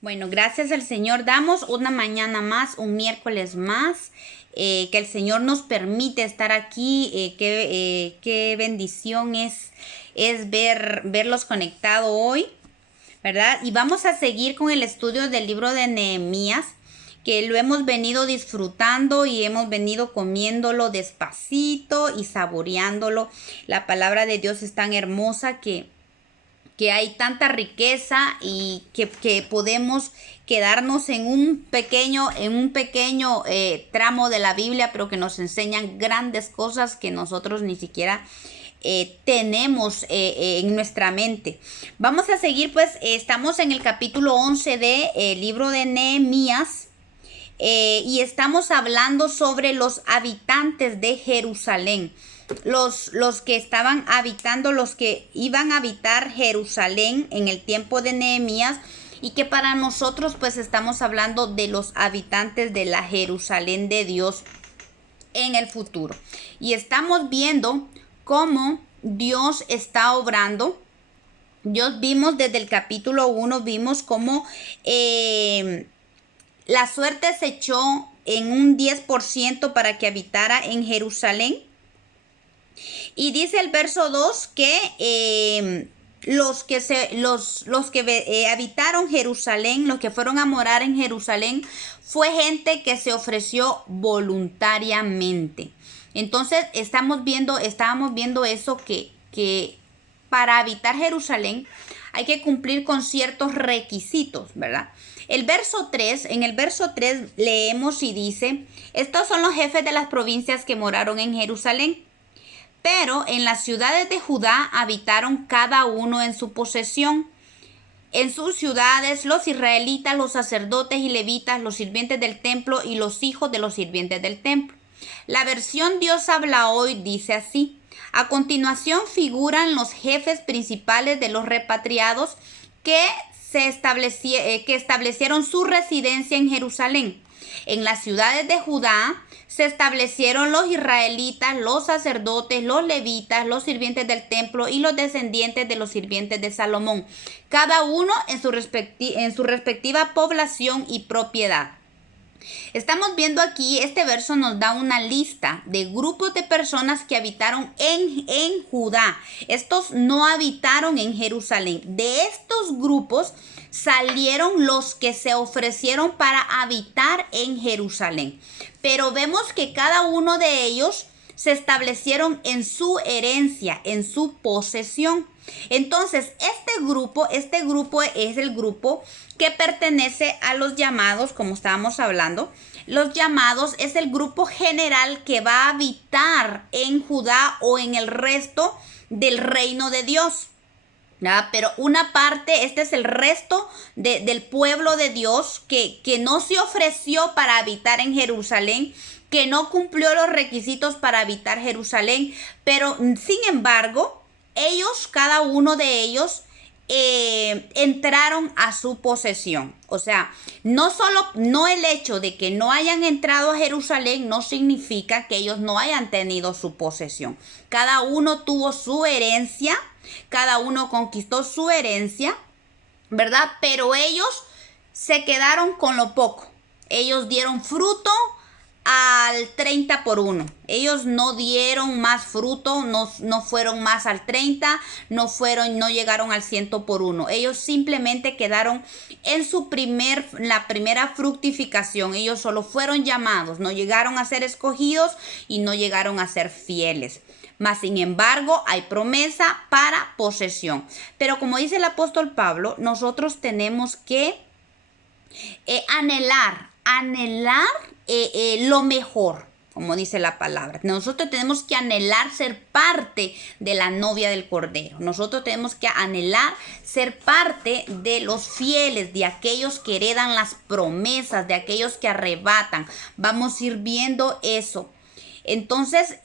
Bueno, gracias al Señor. Damos una mañana más, un miércoles más, que el Señor nos permite estar aquí. Qué bendición es verlos conectados hoy, ¿verdad? Y vamos a seguir con el estudio del libro de Nehemías, que lo hemos venido disfrutando y hemos venido comiéndolo despacito y saboreándolo. La palabra de Dios es tan hermosa que hay tanta riqueza y que podemos quedarnos en un pequeño tramo de la Biblia, pero que nos enseñan grandes cosas que nosotros ni siquiera tenemos en nuestra mente. Vamos a seguir, pues estamos en el capítulo 11 del libro de Nehemías. Y estamos hablando sobre los habitantes de Jerusalén. Los que estaban habitando, los que iban a habitar Jerusalén en el tiempo de Nehemías, y que para nosotros pues estamos hablando de los habitantes de la Jerusalén de Dios en el futuro. Y estamos viendo cómo Dios está obrando. Vimos desde el capítulo 1, vimos cómo la suerte se echó en un 10% para que habitara en Jerusalén. Y dice el verso 2 que los que habitaron Jerusalén, los que fueron a morar en Jerusalén, fue gente que se ofreció voluntariamente. Entonces estábamos viendo eso, que para habitar Jerusalén hay que cumplir con ciertos requisitos, ¿verdad? En el verso 3 leemos y dice: estos son los jefes de las provincias que moraron en Jerusalén. Pero en las ciudades de Judá habitaron cada uno en su posesión. En sus ciudades los israelitas, los sacerdotes y levitas, los sirvientes del templo y los hijos de los sirvientes del templo. La versión Dios habla hoy dice así: a continuación figuran los jefes principales de los repatriados que establecieron su residencia en Jerusalén. En las ciudades de Judá se establecieron los israelitas, los sacerdotes, los levitas, los sirvientes del templo y los descendientes de los sirvientes de Salomón, cada uno en su respectiva población y propiedad. Estamos viendo aquí, este verso nos da una lista de grupos de personas que habitaron en Judá. Estos no habitaron en Jerusalén. De estos grupos salieron los que se ofrecieron para habitar en Jerusalén. Pero vemos que cada uno de ellos se establecieron en su herencia, en su posesión. Entonces, este grupo es el grupo que pertenece a los llamados, como estábamos hablando. Los llamados es el grupo general que va a habitar en Judá o en el resto del reino de Dios. ¿Verdad? Pero una parte, este es el resto del pueblo de Dios que no se ofreció para habitar en Jerusalén, que no cumplió los requisitos para habitar Jerusalén, pero sin embargo, cada uno de ellos entraron a su posesión. O sea, no el hecho de que no hayan entrado a Jerusalén no significa que ellos no hayan tenido su posesión. Cada uno tuvo su herencia, cada uno conquistó su herencia, ¿verdad? Pero ellos se quedaron con lo poco. Ellos dieron fruto al 30 por 1. Ellos no dieron más fruto, no fueron más al 30, no llegaron al 100 por 1. Ellos simplemente quedaron en la primera fructificación. Ellos solo fueron llamados, no llegaron a ser escogidos y no llegaron a ser fieles. Mas, sin embargo, hay promesa para posesión. Pero como dice el apóstol Pablo, nosotros tenemos que anhelar lo mejor, como dice la palabra. Nosotros tenemos que anhelar ser parte de la novia del Cordero. Nosotros tenemos que anhelar ser parte de los fieles, de aquellos que heredan las promesas, de aquellos que arrebatan. Vamos a ir viendo eso. Entonces,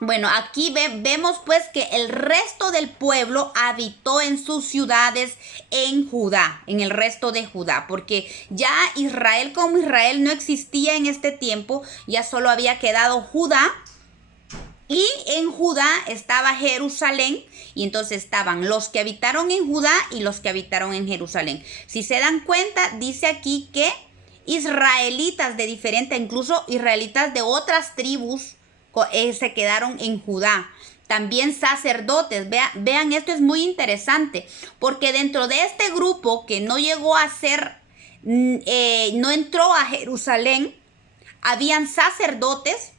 bueno, aquí vemos pues que el resto del pueblo habitó en sus ciudades en Judá, en el resto de Judá, porque ya Israel como Israel no existía en este tiempo, ya solo había quedado Judá Y en Judá estaba Jerusalén, y entonces estaban los que habitaron en Judá y los que habitaron en Jerusalén. Si se dan cuenta, dice aquí que israelitas de diferente, incluso israelitas de otras tribus se quedaron en Judá. También sacerdotes. Vean, esto es muy interesante, porque dentro de este grupo que no llegó a ser, no entró a Jerusalén, habían sacerdotes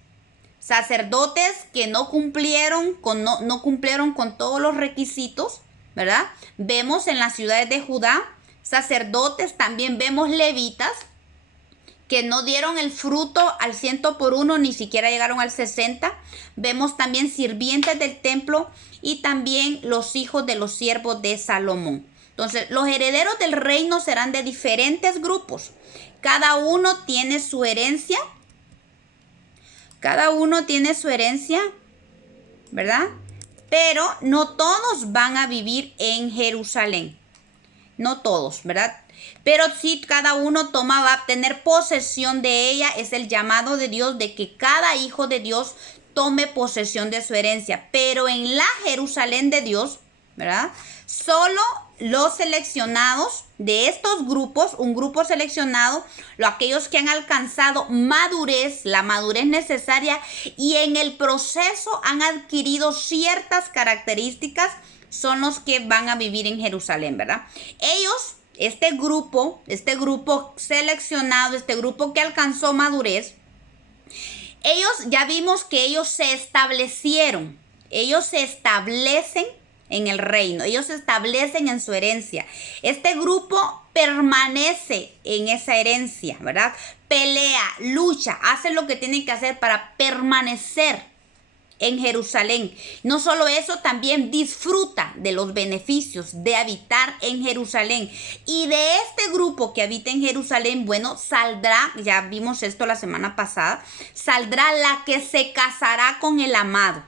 que no cumplieron con todos los requisitos, ¿verdad? Vemos en las ciudades de Judá sacerdotes, también vemos levitas que no dieron el fruto al 100 por 1, ni siquiera llegaron al 60. Vemos también sirvientes del templo y también los hijos de los siervos de Salomón. Entonces, los herederos del reino serán de diferentes grupos. Cada uno tiene su herencia. Cada uno tiene su herencia, ¿verdad? Pero no todos van a vivir en Jerusalén. No todos, ¿verdad? Pero sí, cada uno va a tener posesión de ella. Es el llamado de Dios de que cada hijo de Dios tome posesión de su herencia. Pero en la Jerusalén de Dios, ¿verdad? Solo los seleccionados de estos grupos, un grupo seleccionado, aquellos que han alcanzado madurez, la madurez necesaria, y en el proceso han adquirido ciertas características, son los que van a vivir en Jerusalén, ¿verdad? Ellos, este grupo seleccionado, este grupo que alcanzó madurez, ellos ya vimos que ellos se establecieron, ellos se establecen en el reino, ellos se establecen en su herencia. Este grupo permanece en esa herencia, ¿verdad? Pelea, lucha, hace lo que tienen que hacer para permanecer en Jerusalén. No solo eso, también disfruta de los beneficios de habitar en Jerusalén. Y de este grupo que habita en Jerusalén, bueno, saldrá, ya vimos esto la semana pasada, saldrá la que se casará con el amado,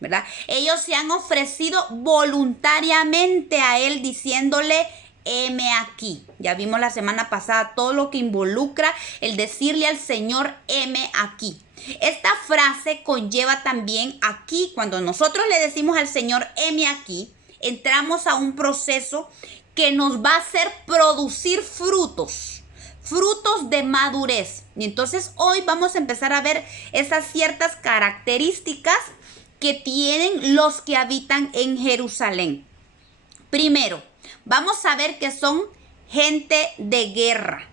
¿verdad? Ellos se han ofrecido voluntariamente a él diciéndole: heme aquí. Ya vimos la semana pasada todo lo que involucra el decirle al Señor: heme aquí. Esta frase conlleva también aquí, cuando nosotros le decimos al Señor: heme aquí, entramos a un proceso que nos va a hacer producir frutos de madurez. Y entonces hoy vamos a empezar a ver esas ciertas características que tienen los que habitan en Jerusalén. Primero, vamos a ver que son gente de guerra.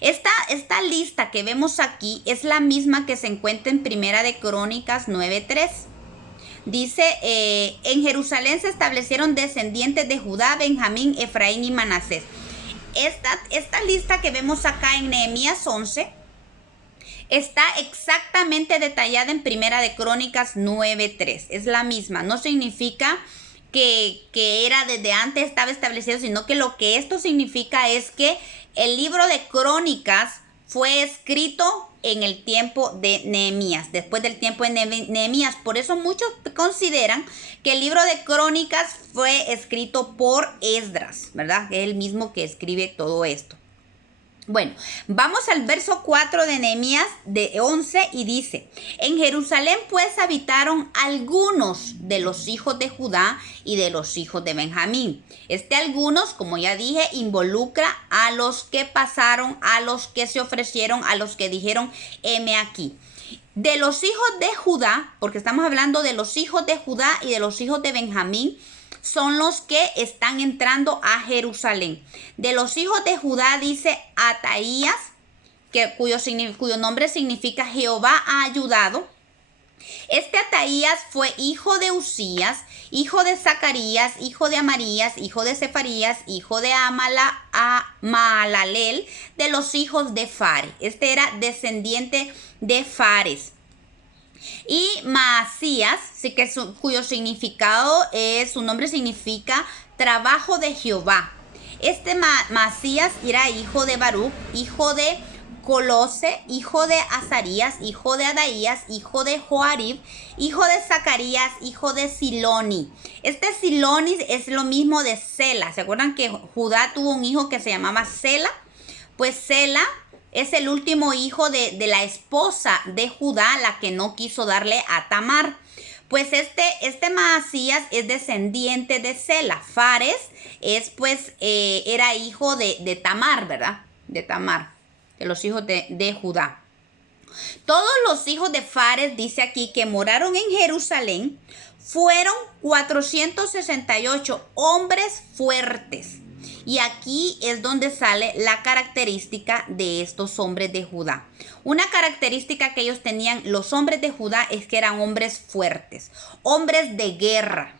Esta lista que vemos aquí es la misma que se encuentra en Primera de Crónicas 9:3. Dice, en Jerusalén se establecieron descendientes de Judá, Benjamín, Efraín y Manasés. Esta lista que vemos acá en Nehemías 11 está exactamente detallada en Primera de Crónicas 9:3. Es la misma. No significa que era desde antes, estaba establecido, sino que lo que esto significa es que el libro de Crónicas fue escrito en el tiempo de Nehemías, después del tiempo de Nehemías. Por eso muchos consideran que el libro de Crónicas fue escrito por Esdras, ¿verdad? Es el mismo que escribe todo esto. Bueno, vamos al verso 4 de Nehemías de 11 y dice: en Jerusalén pues habitaron algunos de los hijos de Judá y de los hijos de Benjamín. Algunos, como ya dije, involucra a los que pasaron, a los que se ofrecieron, a los que dijeron: heme aquí. De los hijos de Judá, porque estamos hablando de los hijos de Judá y de los hijos de Benjamín, son los que están entrando a Jerusalén. De los hijos de Judá dice Ataías, cuyo nombre significa Jehová ha ayudado. Este Ataías fue hijo de Usías, hijo de Zacarías, hijo de Amarías, hijo de Cefarías, hijo de Maalalel, de los hijos de Fares. Este era descendiente de Fares. Y Maasías, cuyo significado su nombre significa trabajo de Jehová. Maasías era hijo de Baruch, hijo de Colose, hijo de Azarías, hijo de Adaías, hijo de Joarib, hijo de Zacarías, hijo de Siloni. Siloni es lo mismo de Sela. ¿Se acuerdan que Judá tuvo un hijo que se llamaba Sela? Pues Sela es el último hijo de la esposa de Judá, la que no quiso darle a Tamar. Pues este Maasías es descendiente de Sela. Fares es pues, era hijo de Tamar, ¿verdad? De Tamar, de los hijos de Judá. Todos los hijos de Fares, dice aquí, que moraron en Jerusalén, fueron 468 hombres fuertes. Y aquí es donde sale la característica de estos hombres de Judá. Una característica que ellos tenían, los hombres de Judá, es que eran hombres fuertes, hombres de guerra,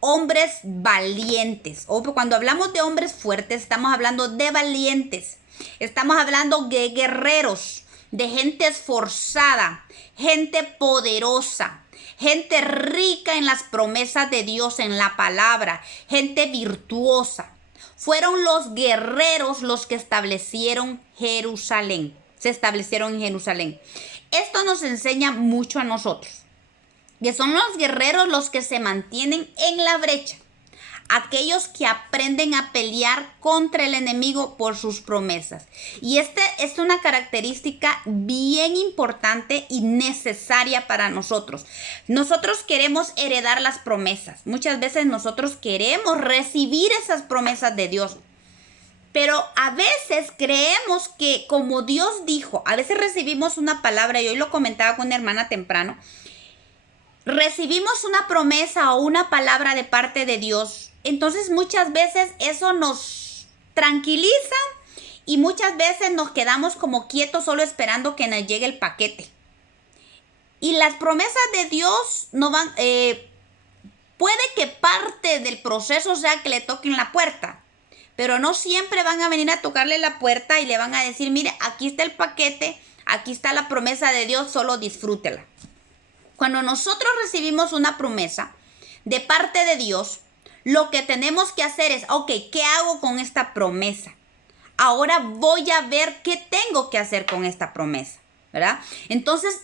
hombres valientes. Cuando hablamos de hombres fuertes, estamos hablando de valientes. Estamos hablando de guerreros, de gente esforzada, gente poderosa, gente rica en las promesas de Dios, en la palabra, gente virtuosa. Fueron los guerreros los que establecieron Jerusalén. Se establecieron en Jerusalén. Esto nos enseña mucho a nosotros, que son los guerreros los que se mantienen en la brecha. Aquellos que aprenden a pelear contra el enemigo por sus promesas. Y esta es una característica bien importante y necesaria para nosotros. Nosotros queremos heredar las promesas. Muchas veces nosotros queremos recibir esas promesas de Dios. Pero a veces creemos que como Dios dijo, a veces recibimos una palabra, y hoy lo comentaba con una hermana temprano, recibimos una promesa o una palabra de parte de Dios. Entonces muchas veces eso nos tranquiliza y muchas veces nos quedamos como quietos solo esperando que nos llegue el paquete. Y las promesas de Dios no van, puede que parte del proceso sea que le toquen la puerta, pero no siempre van a venir a tocarle la puerta y le van a decir, mire, aquí está el paquete, aquí está la promesa de Dios, solo disfrútela. Cuando nosotros recibimos una promesa de parte de Dios, lo que tenemos que hacer es, ok, ¿qué hago con esta promesa? Ahora voy a ver qué tengo que hacer con esta promesa, ¿verdad? Entonces,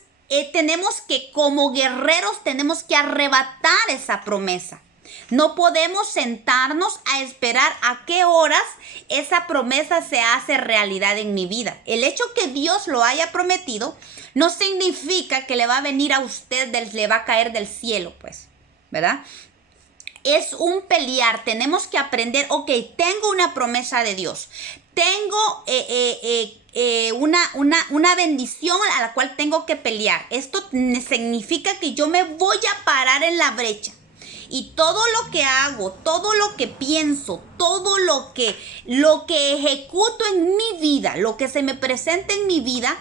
tenemos que, como guerreros, tenemos que arrebatar esa promesa. No podemos sentarnos a esperar a qué horas esa promesa se hace realidad en mi vida. El hecho que Dios lo haya prometido no significa que le va a venir a usted, le va a caer del cielo, pues, ¿verdad? Es un pelear, tenemos que aprender, ok, tengo una promesa de Dios, tengo una bendición a la cual tengo que pelear. Esto significa que yo me voy a parar en la brecha. Y todo lo que hago, todo lo que pienso, todo lo que ejecuto en mi vida, lo que se me presenta en mi vida,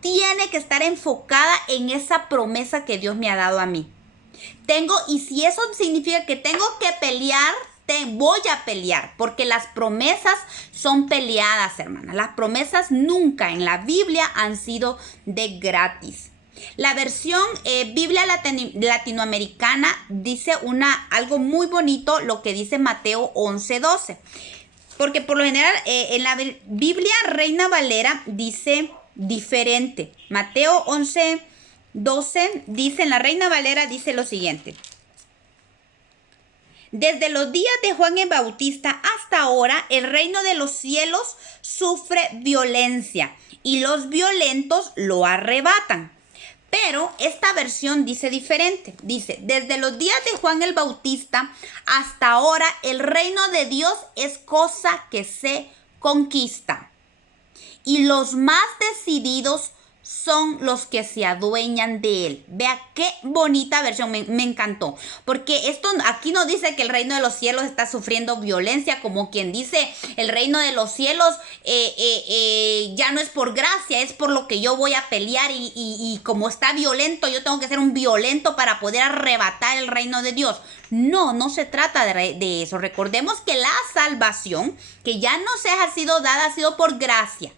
tiene que estar enfocada en esa promesa que Dios me ha dado a mí. Y si eso significa que tengo que pelear, voy a pelear, porque las promesas son peleadas, hermanas. Las promesas nunca en la Biblia han sido de gratis. La versión Biblia latinoamericana dice algo muy bonito, lo que dice Mateo 11:12. Porque por lo general en la Biblia Reina Valera dice diferente. Mateo 11:12 dice, en la Reina Valera dice lo siguiente. Desde los días de Juan el Bautista hasta ahora, el reino de los cielos sufre violencia y los violentos lo arrebatan. Pero esta versión dice diferente. Dice, desde los días de Juan el Bautista hasta ahora, el reino de Dios es cosa que se conquista. Y los más decididos son los que se adueñan de él. Vea qué bonita versión, me encantó. Porque esto aquí no dice que el reino de los cielos está sufriendo violencia, como quien dice, el reino de los cielos ya no es por gracia, es por lo que yo voy a pelear y como está violento, yo tengo que ser un violento para poder arrebatar el reino de Dios. No, no se trata de eso. Recordemos que la salvación, que ya no se ha sido dada, ha sido por gracia.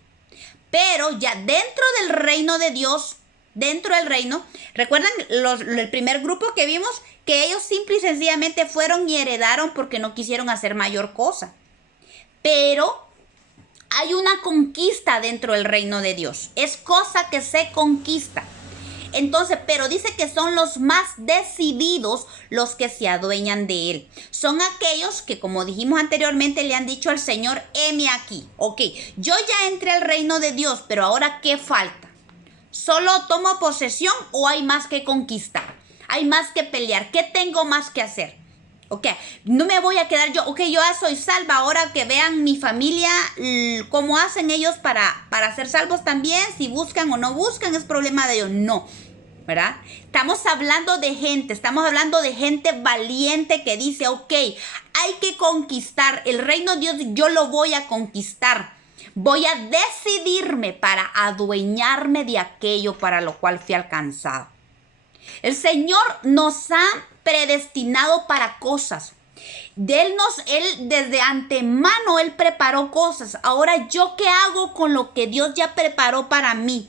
Pero ya dentro del reino de Dios, dentro del reino, ¿recuerdan el primer grupo que vimos? Que ellos simple y sencillamente fueron y heredaron porque no quisieron hacer mayor cosa. Pero hay una conquista dentro del reino de Dios. Es cosa que se conquista. Entonces, pero dice que son los más decididos los que se adueñan de él. Son aquellos que, como dijimos anteriormente, le han dicho al Señor, heme aquí. Ok, yo ya entré al reino de Dios, pero ahora ¿qué falta? ¿Solo tomo posesión o hay más que conquistar? Hay más que pelear. ¿Qué tengo más que hacer? Ok, no me voy a quedar yo, ok, yo ya soy salva, ahora que vean mi familia, cómo hacen ellos para ser salvos también, si buscan o no buscan, es problema de ellos. No, ¿verdad? Estamos hablando de gente valiente que dice, ok, hay que conquistar el reino de Dios, yo lo voy a conquistar. Voy a decidirme para adueñarme de aquello para lo cual fui alcanzado. El Señor nos ha predestinado para cosas. Él desde antemano, Él preparó cosas. Ahora, ¿yo qué hago con lo que Dios ya preparó para mí?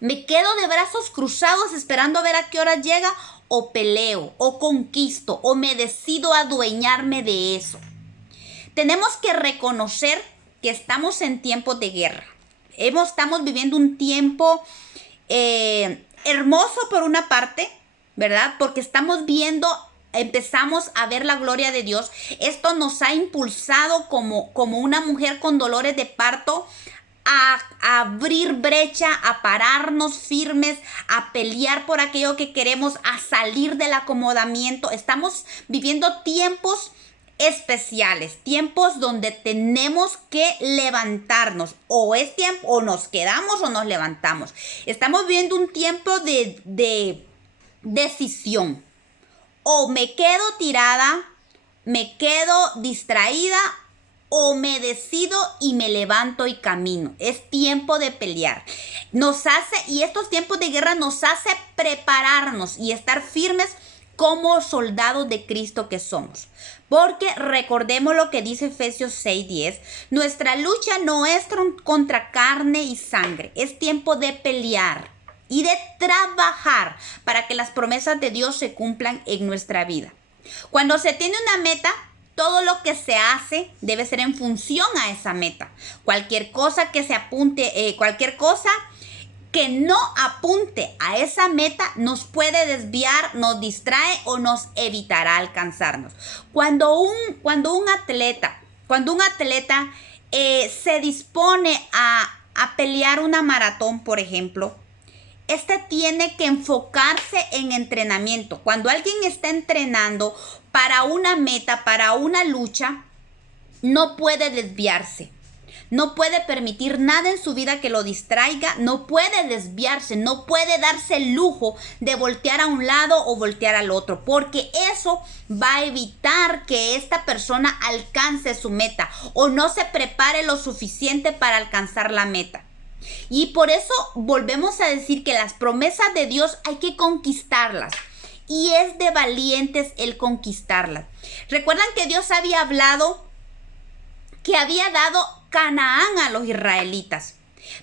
¿Me quedo de brazos cruzados esperando a ver a qué hora llega? ¿O peleo? ¿O conquisto? ¿O me decido a adueñarme de eso? Tenemos que reconocer que estamos en tiempos de guerra. Estamos viviendo un tiempo hermoso por una parte, ¿verdad? Porque empezamos a ver la gloria de Dios. Esto nos ha impulsado como una mujer con dolores de parto a abrir brecha, a pararnos firmes, a pelear por aquello que queremos, a salir del acomodamiento. Estamos viviendo tiempos especiales, tiempos donde tenemos que levantarnos, o es tiempo, o nos quedamos o nos levantamos. Estamos viviendo un tiempo de decisión, o me quedo tirada, me quedo distraída, o me decido y me levanto y camino. Es tiempo de pelear. Y estos tiempos de guerra nos hace prepararnos y estar firmes como soldados de Cristo que somos. Porque recordemos lo que dice Efesios 6:10. Nuestra lucha no es contra carne y sangre. Es tiempo de pelear y de trabajar para que las promesas de Dios se cumplan en nuestra vida. Cuando se tiene una meta, todo lo que se hace debe ser en función a esa meta. Cualquier cosa que se apunte, cualquier cosa que no apunte a esa meta nos puede desviar, nos distrae o nos evitará alcanzarnos. Cuando un atleta se dispone a pelear una maratón, por ejemplo, tiene que enfocarse en entrenamiento. Cuando alguien está entrenando para una meta, para una lucha, no puede desviarse. No puede permitir nada en su vida que lo distraiga, no puede desviarse, no puede darse el lujo de voltear a un lado o voltear al otro, porque eso va a evitar que esta persona alcance su meta o no se prepare lo suficiente para alcanzar la meta. Y por eso volvemos a decir que las promesas de Dios hay que conquistarlas. Y es de valientes el conquistarlas. Recuerdan que Dios había hablado que había dado Canaán a los israelitas.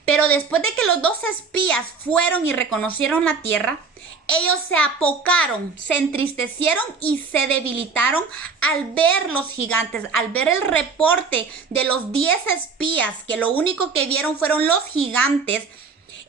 Pero después de que los 2 espías fueron y reconocieron la tierra, ellos se apocaron, se entristecieron y se debilitaron al ver los gigantes, al ver el reporte de los 10 espías, que lo único que vieron fueron los gigantes.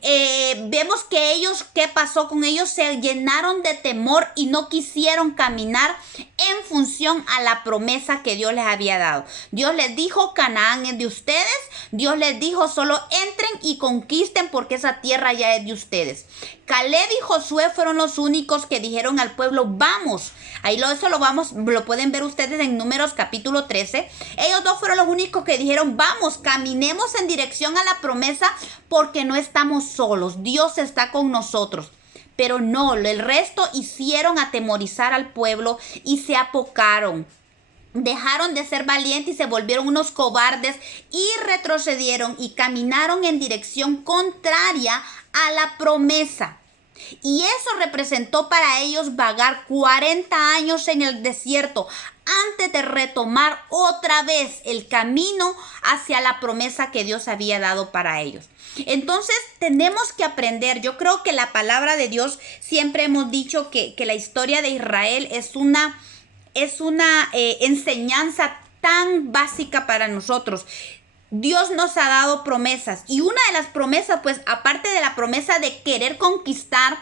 Vemos que ¿qué pasó con ellos? Se llenaron de temor y no quisieron caminar en función a la promesa que Dios les había dado. Dios les dijo, Canaán es de ustedes. Dios les dijo, solo entren y conquisten porque esa tierra ya es de ustedes. Caleb y Josué fueron los únicos que dijeron al pueblo, vamos. Eso lo pueden ver ustedes en Números capítulo 13. Ellos 2 fueron los únicos que dijeron, vamos, caminemos en dirección a la promesa porque no estamos solos. Dios está con nosotros. Pero no, el resto hicieron atemorizar al pueblo y se apocaron. Dejaron de ser valientes y se volvieron unos cobardes y retrocedieron y caminaron en dirección contraria a la promesa. Y eso representó para ellos vagar 40 años en el desierto antes de retomar otra vez el camino hacia la promesa que Dios había dado para ellos. Entonces tenemos que aprender. Yo creo que la palabra de Dios, siempre hemos dicho que la historia de Israel es una enseñanza tan básica para nosotros. Dios nos ha dado promesas y una de las promesas, pues aparte de la promesa de querer conquistar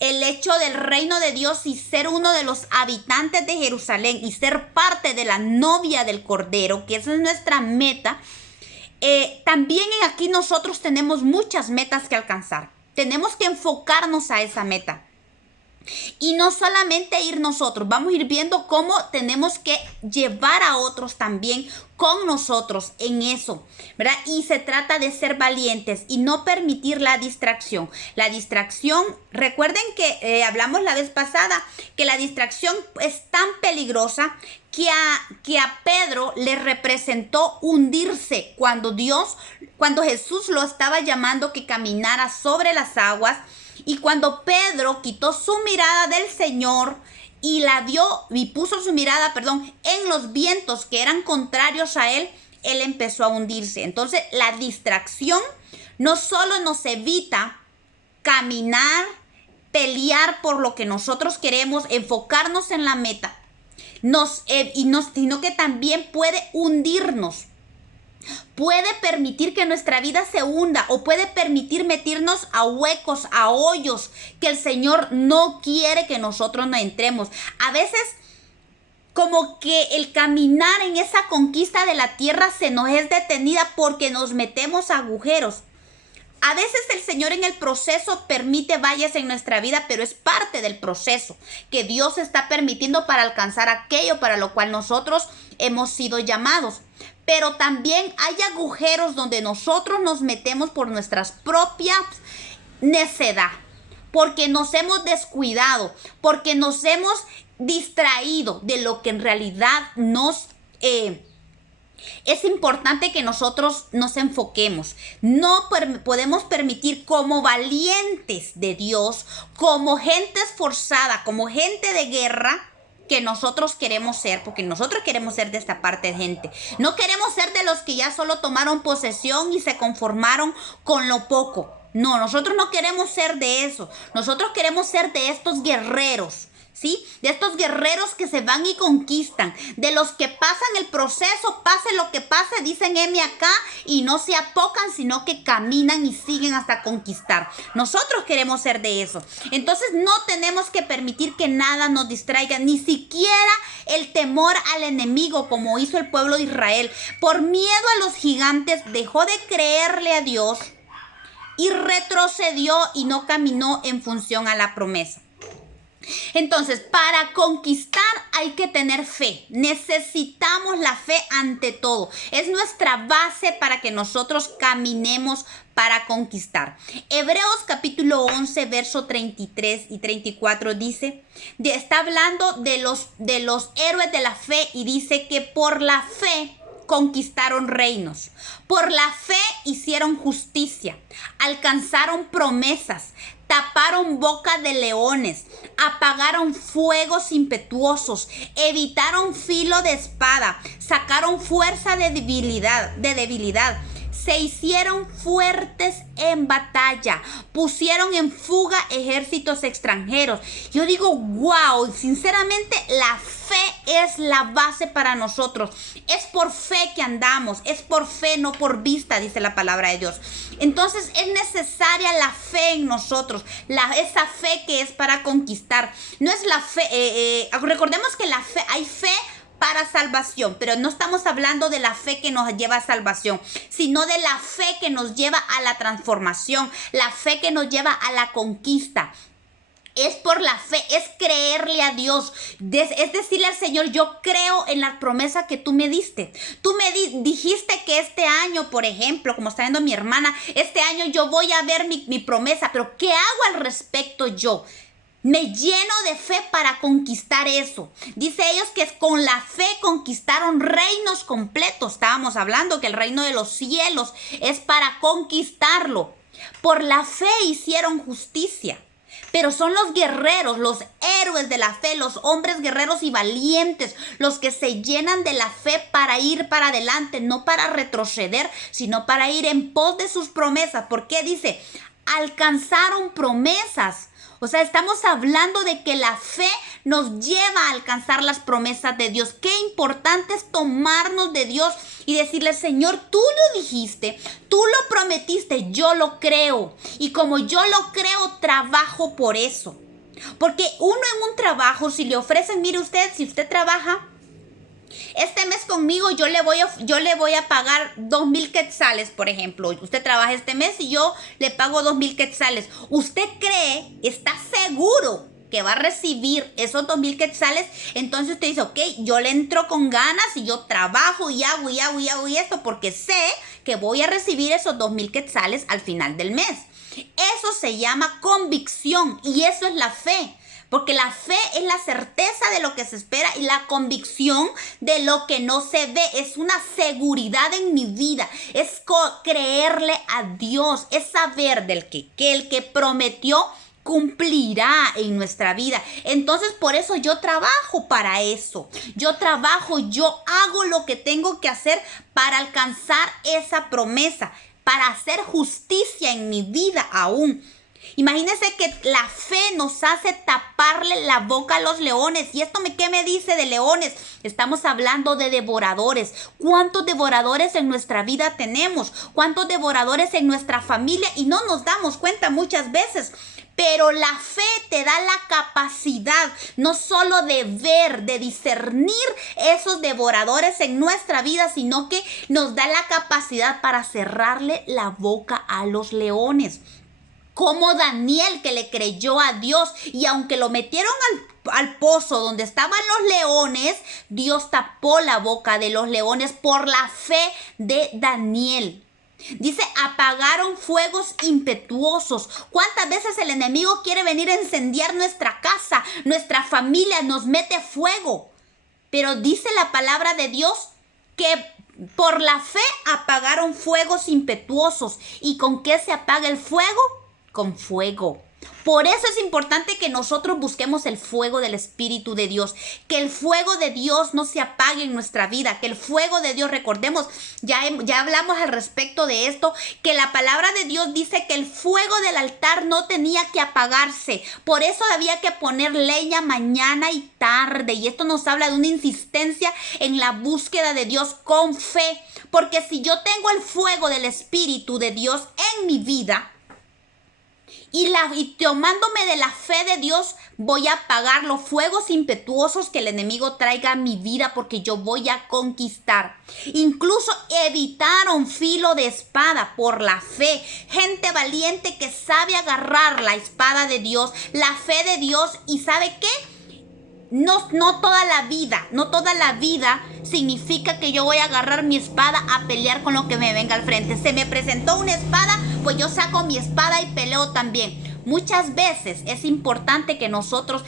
el hecho del reino de Dios y ser uno de los habitantes de Jerusalén y ser parte de la novia del Cordero, que esa es nuestra meta, también aquí nosotros tenemos muchas metas que alcanzar. Tenemos que enfocarnos a esa meta. Y no solamente ir nosotros, vamos a ir viendo cómo tenemos que llevar a otros también con nosotros en eso, ¿verdad? Y se trata de ser valientes y no permitir la distracción. La distracción, recuerden que hablamos la vez pasada que la distracción es tan peligrosa que a Pedro le representó hundirse cuando Jesús lo estaba llamando que caminara sobre las aguas. Y cuando Pedro quitó su mirada del Señor y la vio y puso su mirada, en los vientos que eran contrarios a él, él empezó a hundirse. Entonces, la distracción no solo nos evita caminar, pelear por lo que nosotros queremos, enfocarnos en la meta, sino que también puede hundirnos. Puede permitir que nuestra vida se hunda o puede permitir meternos a huecos, a hoyos que el Señor no quiere que nosotros no entremos. A veces como que el caminar en esa conquista de la tierra se nos es detenida porque nos metemos a agujeros. A veces el Señor en el proceso permite valles en nuestra vida, pero es parte del proceso que Dios está permitiendo para alcanzar aquello para lo cual nosotros hemos sido llamados. Pero también hay agujeros donde nosotros nos metemos por nuestras propias necedad, porque nos hemos descuidado, porque nos hemos distraído de lo que en realidad es importante que nosotros nos enfoquemos. No podemos permitir como valientes de Dios, como gente esforzada, como gente de guerra, que nosotros queremos ser, porque nosotros queremos ser de esta parte de gente. No queremos ser de los que ya solo tomaron posesión y se conformaron con lo poco. No, nosotros no queremos ser de eso. Nosotros queremos ser de estos guerreros, ¿sí? De estos guerreros que se van y conquistan, de los que pasan el proceso, pase lo que pase, dicen heme acá, y no se apocan, sino que caminan y siguen hasta conquistar. Nosotros queremos ser de eso. Entonces no tenemos que permitir que nada nos distraiga, ni siquiera el temor al enemigo, como hizo el pueblo de Israel. Por miedo a los gigantes dejó de creerle a Dios y retrocedió y no caminó en función a la promesa. Entonces, para conquistar hay que tener fe. Necesitamos la fe ante todo. Es nuestra base para que nosotros caminemos para conquistar. Hebreos capítulo 11, verso 33 y 34 dice, está hablando de los héroes de la fe y dice que por la fe conquistaron reinos. Por la fe hicieron justicia, alcanzaron promesas, taparon boca de leones, apagaron fuegos impetuosos, evitaron filo de espada, sacaron fuerza de debilidad. Se hicieron fuertes en batalla, pusieron en fuga ejércitos extranjeros. Yo digo, wow, sinceramente la fe es la base para nosotros. Es por fe que andamos, es por fe, no por vista, dice la palabra de Dios. Entonces es necesaria la fe en nosotros, esa fe que es para conquistar. No es la fe, recordemos que la fe, hay fe para salvación, pero no estamos hablando de la fe que nos lleva a salvación, sino de la fe que nos lleva a la transformación, la fe que nos lleva a la conquista. Es por la fe, es creerle a Dios, es decirle al Señor, yo creo en la promesa que tú me diste. Tú me dijiste que este año, por ejemplo, como está viendo mi hermana, este año yo voy a ver mi promesa, pero ¿qué hago al respecto yo? Me lleno de fe para conquistar eso. Dice ellos que con la fe conquistaron reinos completos. Estábamos hablando que el reino de los cielos es para conquistarlo. Por la fe hicieron justicia. Pero son los guerreros, los héroes de la fe, los hombres guerreros y valientes, los que se llenan de la fe para ir para adelante, no para retroceder, sino para ir en pos de sus promesas. ¿Por qué dice? Alcanzaron promesas. O sea, estamos hablando de que la fe nos lleva a alcanzar las promesas de Dios. Qué importante es tomarnos de Dios y decirle, Señor, tú lo dijiste, tú lo prometiste, yo lo creo. Y como yo lo creo, trabajo por eso. Porque uno en un trabajo, si le ofrecen, mire usted, si usted trabaja este mes conmigo, yo le voy a pagar 2,000 quetzales, por ejemplo. Usted trabaja este mes y yo le pago 2,000 quetzales. Usted cree, está seguro que va a recibir esos 2,000 quetzales, entonces usted dice, ok, yo le entro con ganas y yo trabajo y hago y esto porque sé que voy a recibir esos 2,000 quetzales al final del mes. Eso se llama convicción y eso es la fe. Porque la fe es la certeza de lo que se espera y la convicción de lo que no se ve. Es una seguridad en mi vida. Es creerle a Dios. Es saber que el que prometió cumplirá en nuestra vida. Entonces, por eso yo trabajo para eso. Yo hago lo que tengo que hacer para alcanzar esa promesa, para hacer justicia en mi vida aún. Imagínense que la fe nos hace taparle la boca a los leones. ¿Y esto qué me dice de leones? Estamos hablando de devoradores. ¿Cuántos devoradores en nuestra vida tenemos? ¿Cuántos devoradores en nuestra familia? Y no nos damos cuenta muchas veces. Pero la fe te da la capacidad no solo de ver, de discernir esos devoradores en nuestra vida, sino que nos da la capacidad para cerrarle la boca a los leones. Como Daniel, que le creyó a Dios y aunque lo metieron al pozo donde estaban los leones, Dios tapó la boca de los leones por la fe de Daniel. Dice, apagaron fuegos impetuosos. ¿Cuántas veces el enemigo quiere venir a incendiar nuestra casa, nuestra familia, nos mete fuego? Pero dice la palabra de Dios que por la fe apagaron fuegos impetuosos. ¿Y con qué se apaga el fuego? Con fuego. Por eso es importante que nosotros busquemos el fuego del Espíritu de Dios, que el fuego de Dios no se apague en nuestra vida, que el fuego de Dios, recordemos, ya hablamos al respecto de esto, que la palabra de Dios dice que el fuego del altar no tenía que apagarse, por eso había que poner leña mañana y tarde, y esto nos habla de una insistencia en la búsqueda de Dios con fe, porque si yo tengo el fuego del Espíritu de Dios en mi vida, y tomándome de la fe de Dios, voy a apagar los fuegos impetuosos que el enemigo traiga a mi vida porque yo voy a conquistar. Incluso evitaron filo de espada por la fe. Gente valiente que sabe agarrar la espada de Dios, la fe de Dios y ¿sabe qué? No toda la vida significa que yo voy a agarrar mi espada a pelear con lo que me venga al frente. Se me presentó una espada, pues yo saco mi espada y peleo también. Muchas veces es importante que nosotros,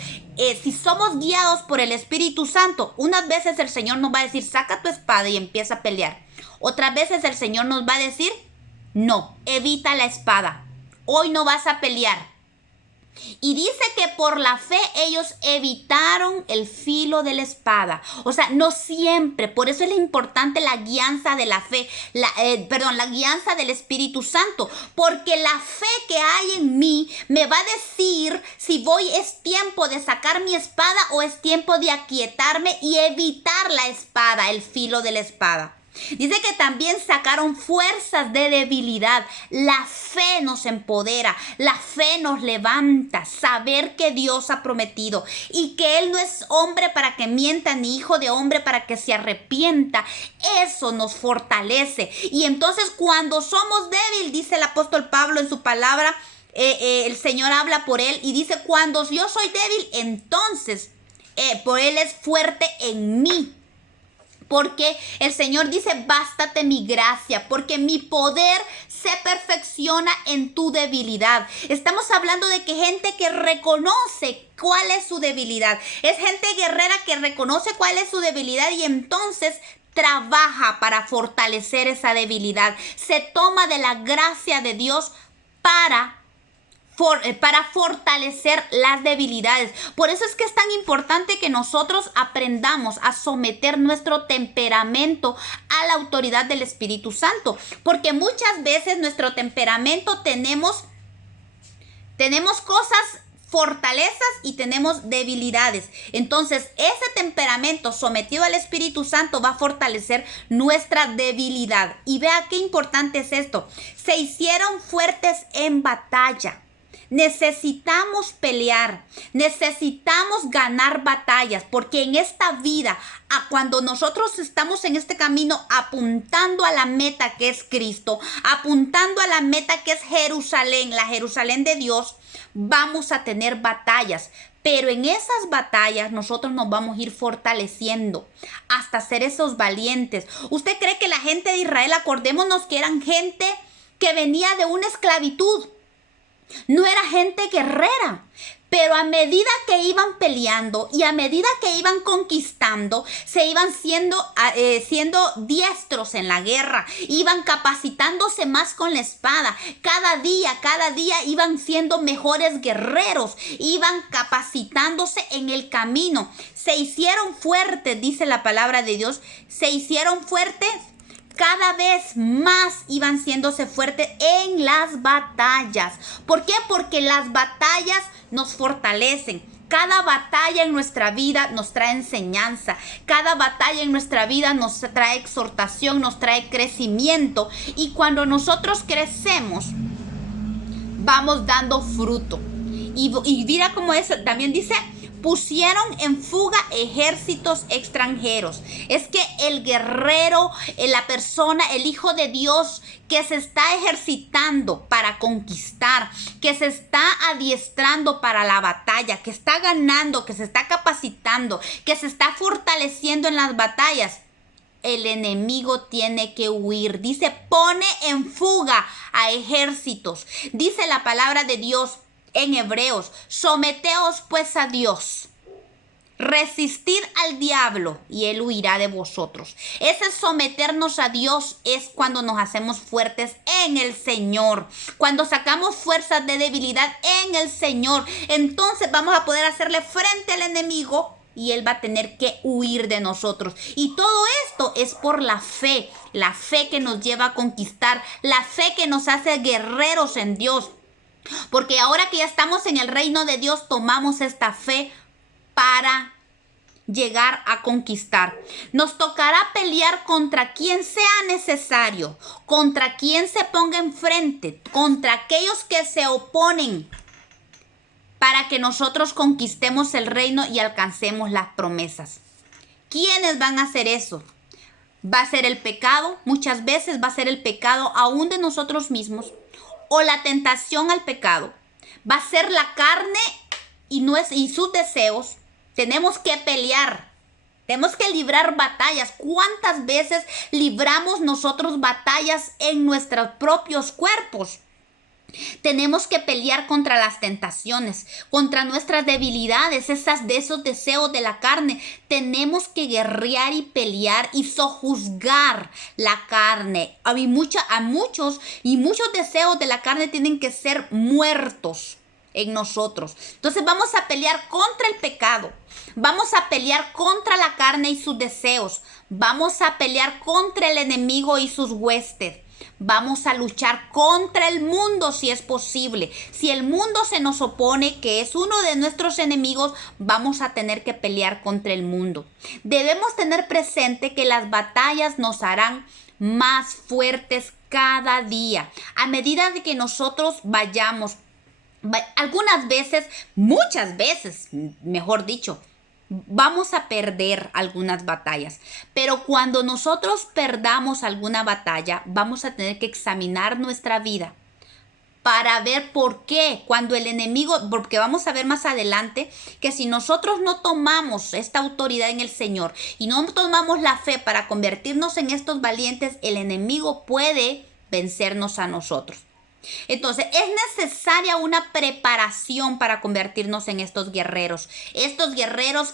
si somos guiados por el Espíritu Santo, unas veces el Señor nos va a decir, saca tu espada y empieza a pelear. Otras veces el Señor nos va a decir, no, evita la espada. Hoy no vas a pelear. Y dice que por la fe ellos evitaron el filo de la espada. O sea, no siempre. Por eso es importante la guianza de la fe. La guianza del Espíritu Santo. Porque la fe que hay en mí me va a decir si es tiempo de sacar mi espada o es tiempo de aquietarme y evitar la espada, el filo de la espada. Dice que también sacaron fuerzas de debilidad. La fe nos empodera, la fe nos levanta, saber que Dios ha prometido y que Él no es hombre para que mienta, ni hijo de hombre para que se arrepienta. Eso nos fortalece. Y entonces cuando somos débiles, dice el apóstol Pablo en su palabra, el Señor habla por él y dice, cuando yo soy débil, entonces por Él es fuerte en mí. Porque el Señor dice, bástate mi gracia, porque mi poder se perfecciona en tu debilidad. Estamos hablando de que gente que reconoce cuál es su debilidad. Es gente guerrera que reconoce cuál es su debilidad y entonces trabaja para fortalecer esa debilidad. Se toma de la gracia de Dios para fortalecer las debilidades. Por eso es que es tan importante que nosotros aprendamos a someter nuestro temperamento a la autoridad del Espíritu Santo, porque muchas veces nuestro temperamento tenemos cosas, fortalezas y tenemos debilidades. Entonces ese temperamento sometido al Espíritu Santo va a fortalecer nuestra debilidad. Y vea qué importante es esto. Se hicieron fuertes en batalla. Necesitamos pelear, necesitamos ganar batallas, porque en esta vida, cuando nosotros estamos en este camino apuntando a la meta que es Cristo, apuntando a la meta que es Jerusalén, la Jerusalén de Dios, vamos a tener batallas, Pero en esas batallas nosotros nos vamos a ir fortaleciendo hasta ser esos valientes. ¿Usted cree que la gente de Israel, acordémonos que eran gente que venía de una esclavitud? No era gente guerrera, pero a medida que iban peleando y a medida que iban conquistando, se iban siendo diestros en la guerra, iban capacitándose más con la espada. Cada día iban siendo mejores guerreros, iban capacitándose en el camino. Se hicieron fuertes, dice la palabra de Dios, se hicieron fuertes. Cada vez más iban haciéndose fuertes en las batallas. ¿Por qué? Porque las batallas nos fortalecen. Cada batalla en nuestra vida nos trae enseñanza. Cada batalla en nuestra vida nos trae exhortación, nos trae crecimiento. Y cuando nosotros crecemos, vamos dando fruto. Y mira cómo eso también dice: pusieron en fuga ejércitos extranjeros. Es que el guerrero, la persona, el hijo de Dios que se está ejercitando para conquistar, que se está adiestrando para la batalla, que está ganando, que se está capacitando, que se está fortaleciendo en las batallas, el enemigo tiene que huir. Dice, pone en fuga a ejércitos. Dice la palabra de Dios en Hebreos: someteos pues a Dios, resistir al diablo y él huirá de vosotros. Ese someternos a Dios es cuando nos hacemos fuertes en el Señor, cuando sacamos fuerzas de debilidad en el Señor. Entonces vamos a poder hacerle frente al enemigo y él va a tener que huir de nosotros. Y todo esto es por la fe que nos lleva a conquistar, la fe que nos hace guerreros en Dios. Porque ahora que ya estamos en el reino de Dios, tomamos esta fe para llegar a conquistar. Nos tocará pelear contra quien sea necesario, contra quien se ponga enfrente, contra aquellos que se oponen, para que nosotros conquistemos el reino y alcancemos las promesas. ¿Quiénes van a hacer eso? ¿Va a ser el pecado? Muchas veces va a ser el pecado aún de nosotros mismos, o la tentación al pecado. Va a ser la carne y sus deseos. Tenemos que pelear. Tenemos que librar batallas. ¿Cuántas veces libramos nosotros batallas en nuestros propios cuerpos? Tenemos que pelear contra las tentaciones, contra nuestras debilidades, de esos deseos de la carne. Tenemos que guerrear y pelear y sojuzgar la carne. Muchos deseos de la carne tienen que ser muertos en nosotros. Entonces vamos a pelear contra el pecado. Vamos a pelear contra la carne y sus deseos. Vamos a pelear contra el enemigo y sus huestes. Vamos a luchar contra el mundo si es posible. Si el mundo se nos opone, que es uno de nuestros enemigos, vamos a tener que pelear contra el mundo. Debemos tener presente que las batallas nos harán más fuertes cada día. A medida de que nosotros vayamos, algunas veces, muchas veces, mejor dicho, vamos a perder algunas batallas, pero cuando nosotros perdamos alguna batalla, vamos a tener que examinar nuestra vida para ver por qué, cuando el enemigo, porque vamos a ver más adelante que si nosotros no tomamos esta autoridad en el Señor y no tomamos la fe para convertirnos en estos valientes, el enemigo puede vencernos a nosotros. Entonces es necesaria una preparación para convertirnos en estos guerreros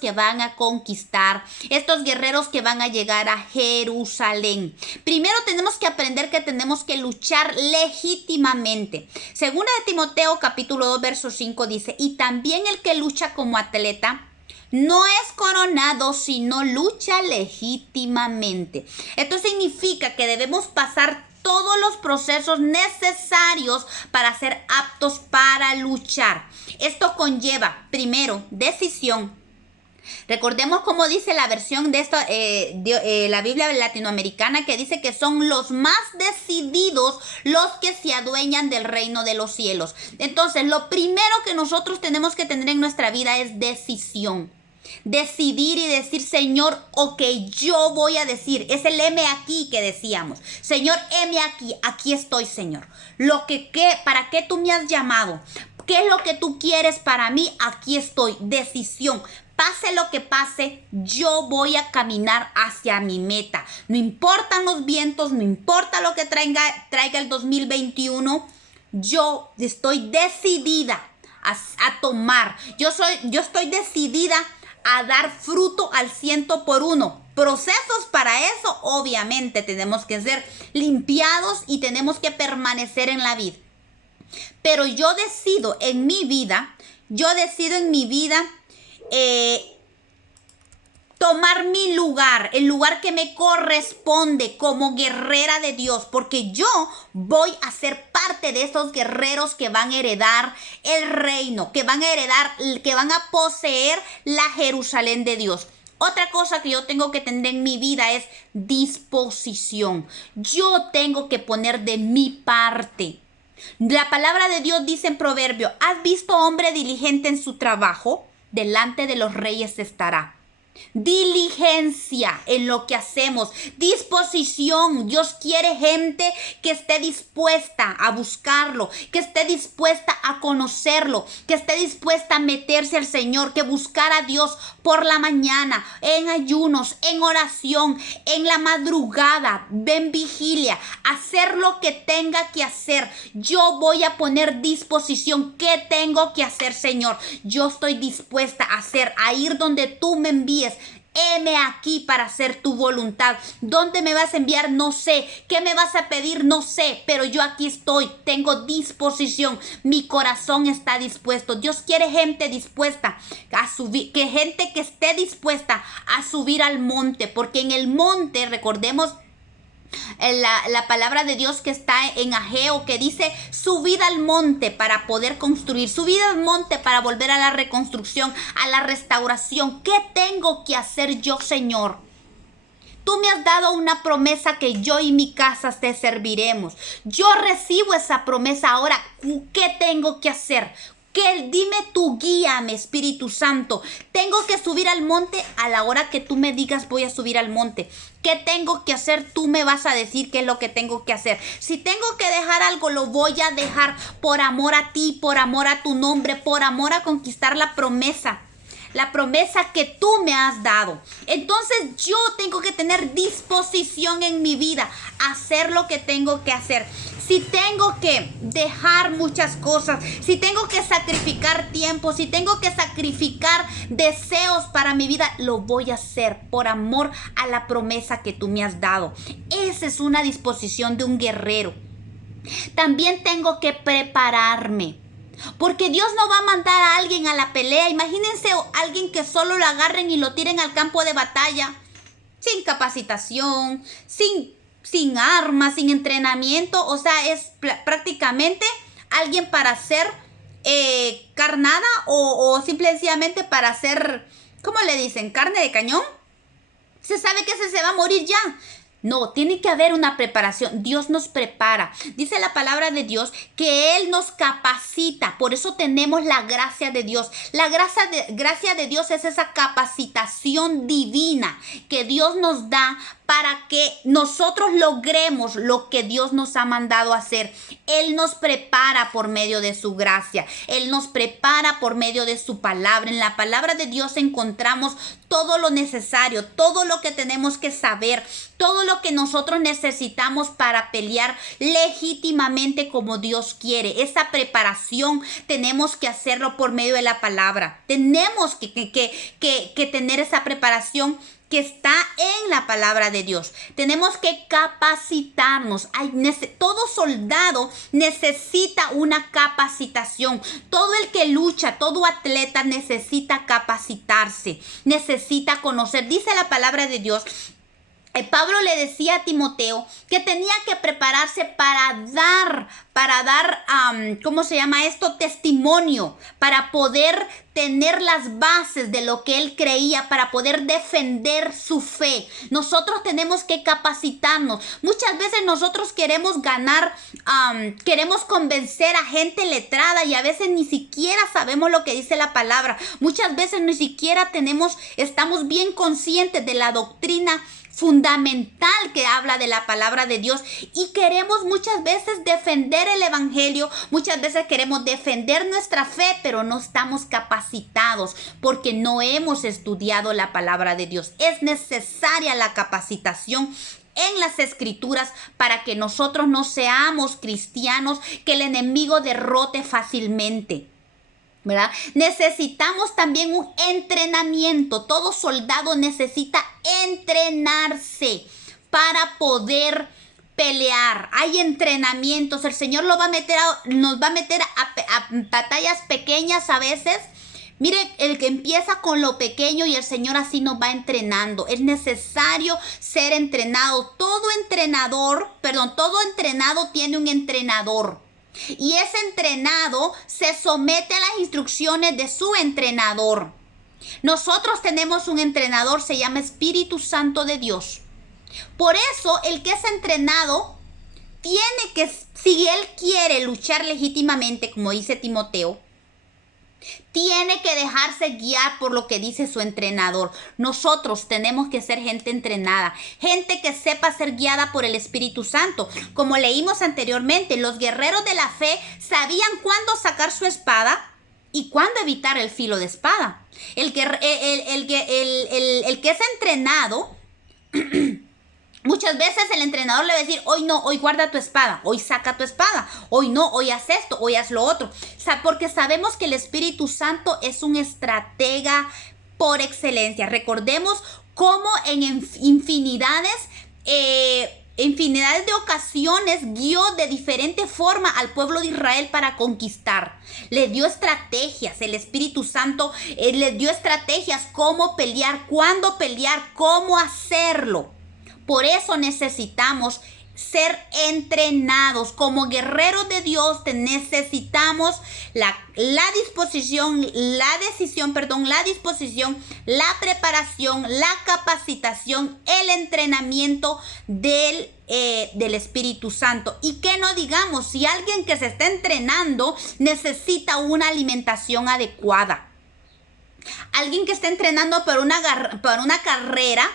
que van a conquistar, estos guerreros que van a llegar a Jerusalén. Primero tenemos que aprender que tenemos que luchar legítimamente. Segunda de Timoteo capítulo 2 verso 5 dice: y también el que lucha como atleta no es coronado, sino lucha legítimamente. Esto significa que debemos pasar todos los procesos necesarios para ser aptos para luchar. Esto conlleva, primero, decisión. Recordemos cómo dice la versión de esto, la Biblia latinoamericana, que dice que son los más decididos los que se adueñan del reino de los cielos. Entonces, lo primero que nosotros tenemos que tener en nuestra vida es decisión. Decidir y decir: Señor, ok, yo voy a decir, es el heme aquí que decíamos. Señor, heme aquí estoy, Señor. ¿Para qué tú me has llamado? ¿Qué es lo que tú quieres para mí? Aquí estoy. Decisión. Pase lo que pase, yo voy a caminar hacia mi meta. No importan los vientos, no importa lo que traiga el 2021. Yo estoy decidida a tomar. Yo estoy decidida a dar fruto al 100%. Procesos para eso, obviamente, tenemos que ser limpiados y tenemos que permanecer en la vida. Pero yo decido en mi vida, tomar mi lugar, el lugar que me corresponde como guerrera de Dios, porque yo voy a ser parte de esos guerreros que van a heredar el reino, que van a poseer la Jerusalén de Dios. Otra cosa que yo tengo que tener en mi vida es disposición. Yo tengo que poner de mi parte. La palabra de Dios dice en Proverbio: ¿has visto hombre diligente en su trabajo? Delante de los reyes estará. Diligencia en lo que hacemos, disposición. Dios quiere gente que esté dispuesta a buscarlo, que esté dispuesta a conocerlo, que esté dispuesta a meterse al Señor, que buscar a Dios por la mañana, en ayunos, en oración, en la madrugada, en vigilia, hacer lo que tenga que hacer. Yo voy a poner disposición. ¿Qué tengo que hacer, Señor? Yo estoy dispuesta a hacer, a ir donde tú me envíes. Heme aquí para hacer tu voluntad. ¿Dónde me vas a enviar? No sé. ¿Qué me vas a pedir? No sé. Pero yo aquí estoy. Tengo disposición. Mi corazón está dispuesto. Dios quiere gente dispuesta a subir. Gente que esté dispuesta a subir al monte. Porque en el monte, recordemos, la palabra de Dios que está en Ageo, que dice: subid al monte para poder construir, subid al monte para volver a la reconstrucción, a la restauración. ¿Qué tengo que hacer yo, Señor? Tú me has dado una promesa que yo y mi casa te serviremos. Yo recibo esa promesa ahora. ¿Qué tengo que hacer? Dime tú, guíame, Espíritu Santo. Tengo que subir al monte a la hora que tú me digas voy a subir al monte. ¿Qué tengo que hacer? Tú me vas a decir qué es lo que tengo que hacer. Si tengo que dejar algo, lo voy a dejar por amor a ti, por amor a tu nombre, por amor a conquistar la promesa que tú me has dado. Entonces yo tengo que tener disposición en mi vida a hacer lo que tengo que hacer. Si tengo que dejar muchas cosas, si tengo que sacrificar tiempo, si tengo que sacrificar deseos para mi vida, lo voy a hacer por amor a la promesa que tú me has dado. Esa es una disposición de un guerrero. También tengo que prepararme. Porque Dios no va a mandar a alguien a la pelea. Imagínense a alguien que solo lo agarren y lo tiren al campo de batalla, sin capacitación, sin armas, sin entrenamiento. O sea, es prácticamente alguien para hacer carnada o simplemente para hacer, ¿cómo le dicen? ¿Carne de cañón? Se sabe que ese se va a morir ya. No, tiene que haber una preparación. Dios nos prepara. Dice la palabra de Dios que Él nos capacita. Por eso tenemos la gracia de Dios. La gracia de Dios es esa capacitación divina que Dios nos da para que nosotros logremos lo que Dios nos ha mandado a hacer. Él nos prepara por medio de su gracia. Él nos prepara por medio de su palabra. En la palabra de Dios encontramos todo lo necesario, todo lo que tenemos que saber, todo lo que nosotros necesitamos para pelear legítimamente como Dios quiere. Esa preparación tenemos que hacerlo por medio de la palabra. Tenemos que tener esa preparación que está en la palabra de Dios. Tenemos que capacitarnos. Todo soldado necesita una capacitación. Todo el que lucha, todo atleta necesita capacitarse, necesita conocer. Dice la palabra de Dios. Pablo le decía a Timoteo que tenía que prepararse para dar, ¿cómo se llama esto? Testimonio, para poder tener las bases de lo que él creía, para poder defender su fe. Nosotros tenemos que capacitarnos. Muchas veces nosotros queremos ganar, queremos convencer a gente letrada y a veces ni siquiera sabemos lo que dice la palabra. Muchas veces ni siquiera estamos bien conscientes de la doctrina fundamental que habla de la palabra de Dios, y queremos muchas veces defender el evangelio, muchas veces queremos defender nuestra fe, pero no estamos capacitados porque no hemos estudiado la palabra de Dios. Es necesaria la capacitación en las escrituras para que nosotros no seamos cristianos que el enemigo derrote fácilmente, ¿verdad? Necesitamos también un entrenamiento. Todo soldado necesita entrenarse para poder pelear. Hay entrenamientos. El Señor nos va a meter a batallas pequeñas a veces. Mire, el que empieza con lo pequeño y el Señor así nos va entrenando. Es necesario ser entrenado. Todo entrenado tiene un entrenador. Y ese entrenado se somete a las instrucciones de su entrenador. Nosotros tenemos un entrenador, se llama Espíritu Santo de Dios. Por eso, el que es entrenado tiene que, si él quiere luchar legítimamente, como dice Timoteo, tiene que dejarse guiar por lo que dice su entrenador. Nosotros tenemos que ser gente entrenada, gente que sepa ser guiada por el Espíritu Santo. Como leímos anteriormente, los guerreros de la fe sabían cuándo sacar su espada y cuándo evitar el filo de espada. El que es entrenado, muchas veces el entrenador le va a decir, hoy no, hoy guarda tu espada, hoy saca tu espada, hoy no, hoy haz esto, hoy haz lo otro. Porque sabemos que el Espíritu Santo es un estratega por excelencia. Recordemos cómo en infinidades de ocasiones guió de diferente forma al pueblo de Israel para conquistar. Le dio estrategias, el Espíritu Santo le dio estrategias, cómo pelear, cuándo pelear, cómo hacerlo. Por eso necesitamos ser entrenados. Como guerreros de Dios necesitamos la disposición, la disposición, la preparación, la capacitación, el entrenamiento del Espíritu Santo. Y que no digamos, si alguien que se está entrenando necesita una alimentación adecuada. Alguien que está entrenando para una carrera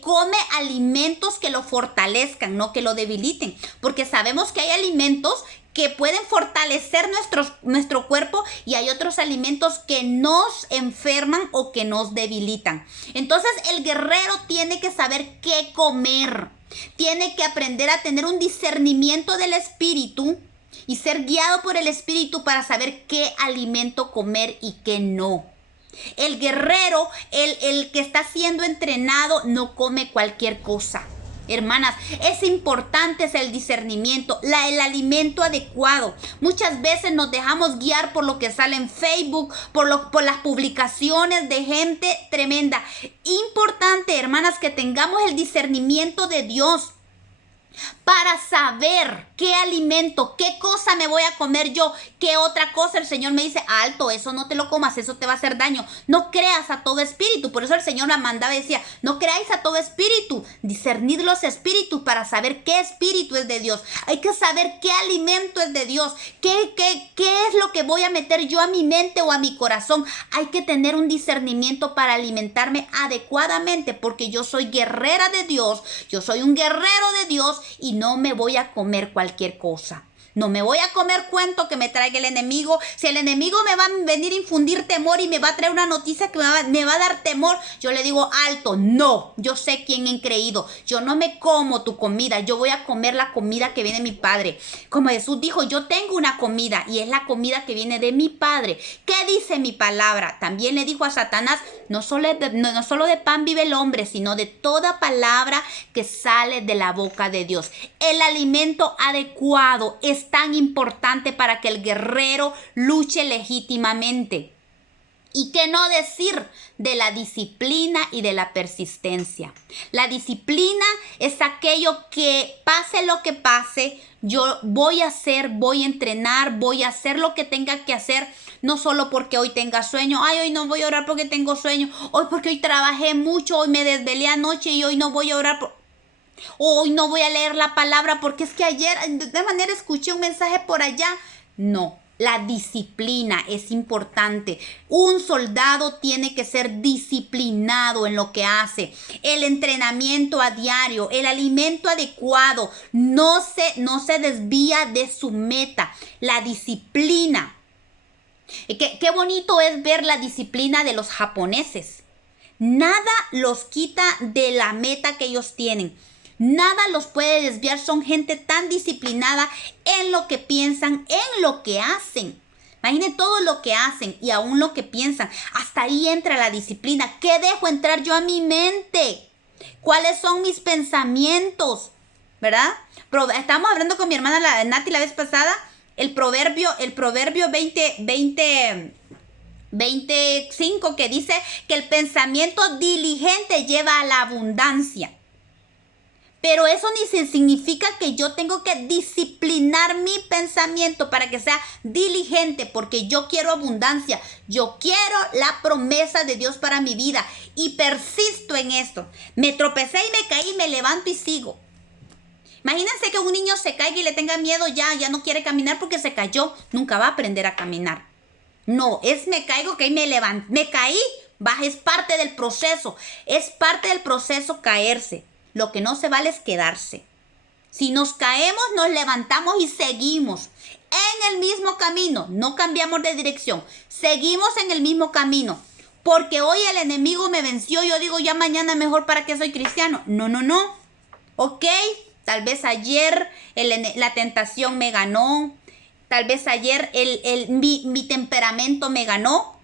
come alimentos que lo fortalezcan, no que lo debiliten. Porque sabemos que hay alimentos que pueden fortalecer nuestro cuerpo y hay otros alimentos que nos enferman o que nos debilitan. Entonces el guerrero tiene que saber qué comer. Tiene que aprender a tener un discernimiento del espíritu y ser guiado por el espíritu para saber qué alimento comer y qué no. El guerrero, el que está siendo entrenado, no come cualquier cosa. Hermanas, es importante el discernimiento, el alimento adecuado. Muchas veces nos dejamos guiar por lo que sale en Facebook, por las publicaciones de gente tremenda. Importante, hermanas, que tengamos el discernimiento de Dios para saber qué alimento, qué cosa me voy a comer yo, qué otra cosa. El Señor me dice, alto, eso no te lo comas, eso te va a hacer daño. No creas a todo espíritu. Por eso el Señor la mandaba y decía, no creáis a todo espíritu, discernid los espíritus para saber qué espíritu es de Dios. Hay que saber qué alimento es de Dios, qué es lo que voy a meter yo a mi mente o a mi corazón. Hay que tener un discernimiento para alimentarme adecuadamente, porque yo soy guerrera de Dios, yo soy un guerrero de Dios y no me voy a comer cualquier cosa. No me voy a comer cuento que me traiga el enemigo. Si el enemigo me va a venir a infundir temor y me va a traer una noticia que me va a dar temor, yo le digo, alto, no, yo sé quién he creído. Yo no me como tu comida, yo voy a comer la comida que viene de mi Padre. Como Jesús dijo, yo tengo una comida y es la comida que viene de mi Padre. ¿Qué dice mi palabra? También le dijo a Satanás, no solo de pan vive el hombre, sino de toda palabra que sale de la boca de Dios. El alimento adecuado es tan importante para que el guerrero luche legítimamente. ¿Y qué no decir de la disciplina y de la persistencia? La disciplina es aquello que pase lo que pase, yo voy a hacer, voy a entrenar, voy a hacer lo que tenga que hacer. No solo porque hoy tenga sueño, ay, hoy no voy a orar porque tengo sueño, hoy porque hoy trabajé mucho, hoy me desvelé anoche y hoy no voy a orar hoy no voy a leer la palabra porque es que ayer de manera escuché un mensaje por allá. No, La disciplina es importante. Un soldado tiene que ser disciplinado en lo que hace. El entrenamiento a diario, el alimento adecuado, no se desvía de su meta. La disciplina. Qué bonito es ver la disciplina de los japoneses. Nada los quita de la meta que ellos tienen. Nada los puede desviar. Son gente tan disciplinada en lo que piensan, en lo que hacen. Imaginen todo lo que hacen y aún lo que piensan. Hasta ahí entra la disciplina. ¿Qué dejo entrar yo a mi mente? ¿Cuáles son mis pensamientos? ¿Verdad? Estábamos hablando con mi hermana Nati la vez pasada. El proverbio 25 que dice que el pensamiento diligente lleva a la abundancia. Pero eso ni significa que yo tengo que disciplinar mi pensamiento para que sea diligente, porque yo quiero abundancia. Yo quiero la promesa de Dios para mi vida y persisto en esto. Me tropecé y me caí, me levanto y sigo. Imagínense que un niño se caiga y le tenga miedo, ya no quiere caminar porque se cayó. Nunca va a aprender a caminar. No, me caigo, que me levanto. Me caí, es parte del proceso. Es parte del proceso caerse. Lo que no se vale es quedarse. Si nos caemos, nos levantamos y seguimos en el mismo camino. No cambiamos de dirección. Seguimos en el mismo camino. Porque hoy el enemigo me venció. Yo digo, ya mañana mejor, ¿para qué soy cristiano? No. Ok, tal vez ayer la tentación me ganó. Tal vez ayer mi temperamento me ganó.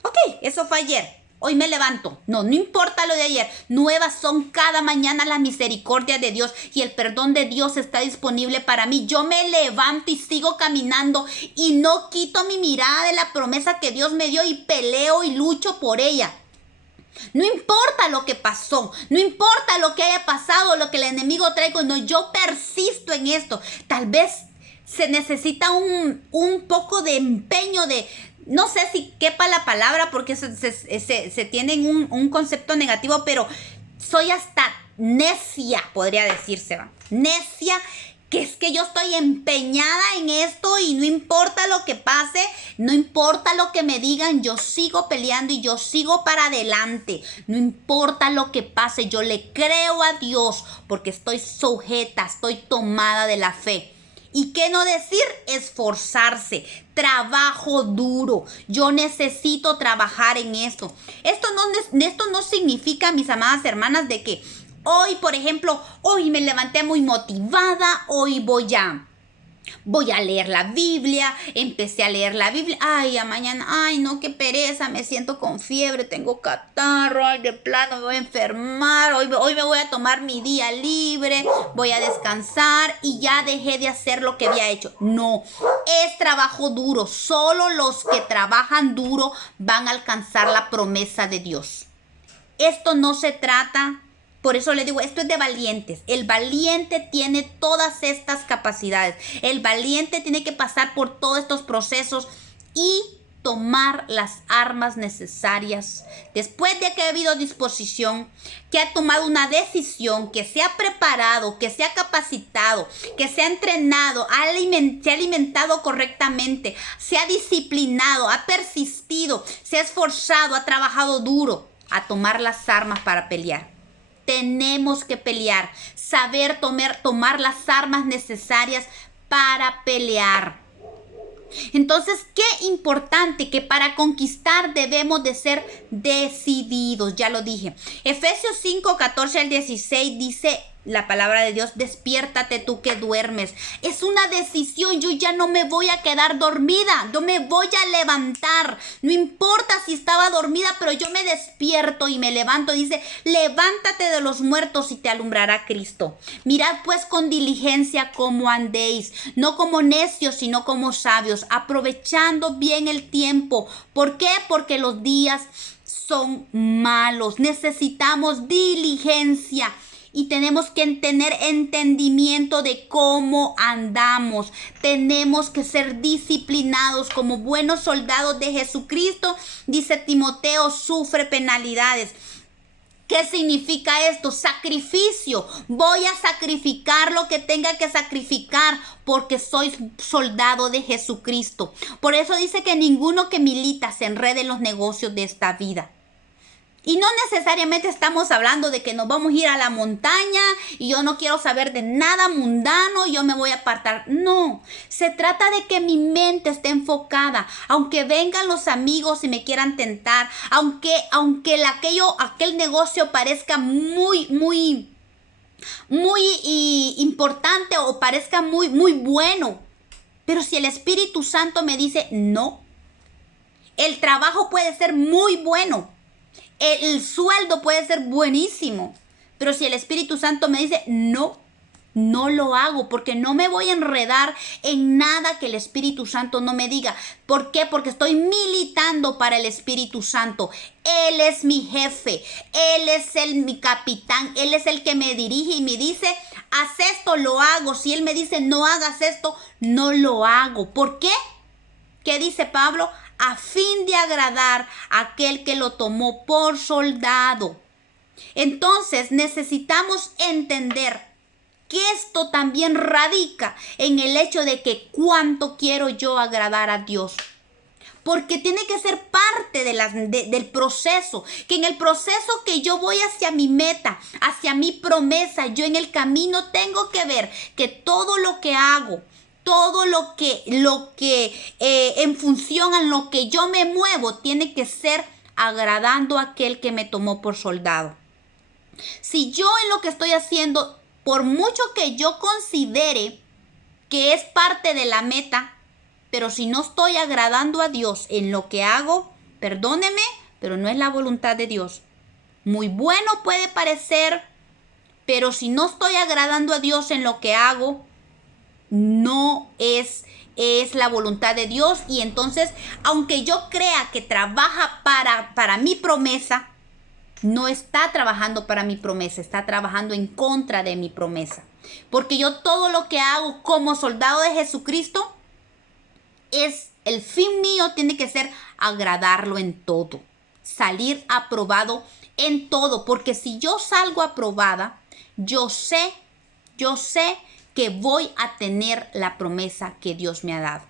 Ok, eso fue ayer. Hoy me levanto. No importa lo de ayer. Nuevas son cada mañana las misericordias de Dios y el perdón de Dios está disponible para mí. Yo me levanto y sigo caminando y no quito mi mirada de la promesa que Dios me dio y peleo y lucho por ella. No importa lo que pasó, no importa lo que haya pasado, lo que el enemigo traiga, no, yo persisto en esto. Tal vez se necesita un poco de empeño de... No sé si quepa la palabra porque se tiene un concepto negativo, pero soy hasta necia, podría decirse, ¿va? Necia, que es que yo estoy empeñada en esto y no importa lo que pase, no importa lo que me digan, yo sigo peleando y yo sigo para adelante. No importa lo que pase, yo le creo a Dios porque estoy sujeta, estoy tomada de la fe. ¿Y qué no decir? Esforzarse, trabajo duro. Yo necesito trabajar en esto. Esto no significa, mis amadas hermanas, de que hoy, por ejemplo, hoy me levanté muy motivada, hoy voy a leer la Biblia, empecé a leer la Biblia, mañana, no, qué pereza, me siento con fiebre, tengo catarro, de plano me voy a enfermar, hoy me voy a tomar mi día libre, voy a descansar y ya dejé de hacer lo que había hecho. No, es trabajo duro, solo los que trabajan duro van a alcanzar la promesa de Dios. Esto no se trata... Por eso le digo, esto es de valientes. El valiente tiene todas estas capacidades. El valiente tiene que pasar por todos estos procesos y tomar las armas necesarias. Después de que ha habido disposición, que ha tomado una decisión, que se ha preparado, que se ha capacitado, que se ha entrenado, se ha alimentado correctamente, se ha disciplinado, ha persistido, se ha esforzado, ha trabajado duro, a tomar las armas para pelear. Tenemos que pelear, saber tomar las armas necesarias para pelear. Entonces, qué importante que para conquistar debemos de ser decididos, ya lo dije. Efesios 5, 14 al 16 dice la palabra de Dios, despiértate tú que duermes. Es una decisión, yo ya no me voy a quedar dormida, yo me voy a levantar. No importa si estaba dormida, pero yo me despierto y me levanto. Dice, levántate de los muertos y te alumbrará Cristo. Mirad pues con diligencia cómo andéis, no como necios, sino como sabios, aprovechando bien el tiempo. ¿Por qué? Porque los días son malos. Necesitamos diligencia. Y tenemos que tener entendimiento de cómo andamos. Tenemos que ser disciplinados como buenos soldados de Jesucristo. Dice Timoteo, sufre penalidades. ¿Qué significa esto? Sacrificio. Voy a sacrificar lo que tenga que sacrificar porque soy soldado de Jesucristo. Por eso dice que ninguno que milita se enrede en los negocios de esta vida. Y no necesariamente estamos hablando de que nos vamos a ir a la montaña y yo no quiero saber de nada mundano y yo me voy a apartar. No, se trata de que mi mente esté enfocada. Aunque vengan los amigos y me quieran tentar, aunque aquel negocio parezca muy importante o parezca muy bueno. Pero si el Espíritu Santo me dice no, el trabajo puede ser muy bueno. El sueldo puede ser buenísimo, pero si el Espíritu Santo me dice no lo hago porque no me voy a enredar en nada que el Espíritu Santo no me diga. ¿Por qué? Porque estoy militando para el Espíritu Santo. Él es mi jefe, Él es mi capitán, Él es el que me dirige y me dice, haz esto, lo hago. Si Él me dice, no hagas esto, no lo hago. ¿Por qué? ¿Qué dice Pablo? A fin de agradar a aquel que lo tomó por soldado. Entonces necesitamos entender que esto también radica en el hecho de que cuánto quiero yo agradar a Dios. Porque tiene que ser parte del proceso, que en el proceso que yo voy hacia mi meta, hacia mi promesa, yo en el camino tengo que ver que todo lo que hago, todo lo que en función a lo que yo me muevo tiene que ser agradando a aquel que me tomó por soldado. Si yo en lo que estoy haciendo, por mucho que yo considere que es parte de la meta, pero si no estoy agradando a Dios en lo que hago, perdóneme, pero no es la voluntad de Dios. Muy bueno puede parecer, pero si no estoy agradando a Dios en lo que hago, no es la voluntad de Dios. Y entonces, aunque yo crea que trabaja para mi promesa, no está trabajando para mi promesa, está trabajando en contra de mi promesa. Porque yo todo lo que hago como soldado de Jesucristo, el fin mío tiene que ser agradarlo en todo, salir aprobado en todo. Porque si yo salgo aprobada, yo sé que voy a tener la promesa que Dios me ha dado.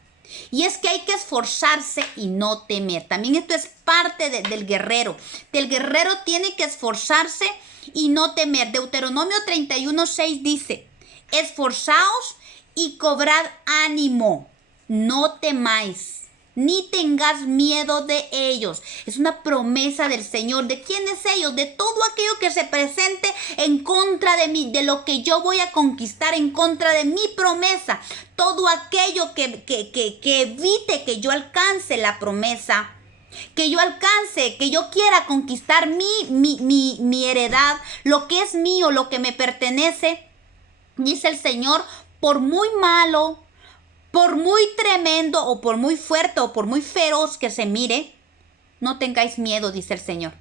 Y es que hay que esforzarse y no temer. También esto es parte del guerrero. El guerrero tiene que esforzarse y no temer. Deuteronomio 31:6 dice, esforzaos y cobrad ánimo, no temáis, ni tengas miedo de ellos. Es una promesa del Señor. ¿De quiénes ellos? De todo aquello que se presente en contra de mí, de lo que yo voy a conquistar en contra de mi promesa. Todo aquello que evite que yo alcance la promesa, que yo quiera conquistar mi heredad, lo que es mío, lo que me pertenece. Dice el Señor, por muy malo, por muy tremendo o por muy fuerte o por muy feroz que se mire, no tengáis miedo, dice el Señor.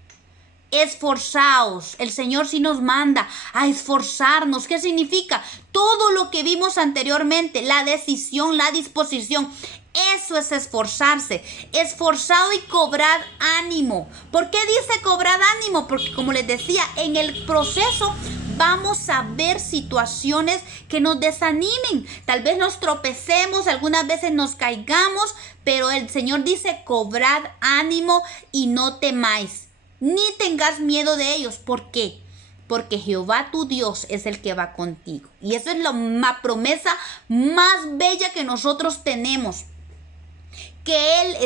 Esforzaos. El Señor sí nos manda a esforzarnos. ¿Qué significa? Todo lo que vimos anteriormente, la decisión, la disposición. Eso es esforzarse. Esforzado y cobrad ánimo. ¿Por qué dice cobrad ánimo? Porque como les decía, en el proceso vamos a ver situaciones que nos desanimen. Tal vez nos tropecemos, algunas veces nos caigamos, pero el Señor dice cobrad ánimo y no temáis, ni tengas miedo de ellos. ¿Por qué? Porque Jehová tu Dios es el que va contigo. Y eso es la promesa más bella que nosotros tenemos. Que Él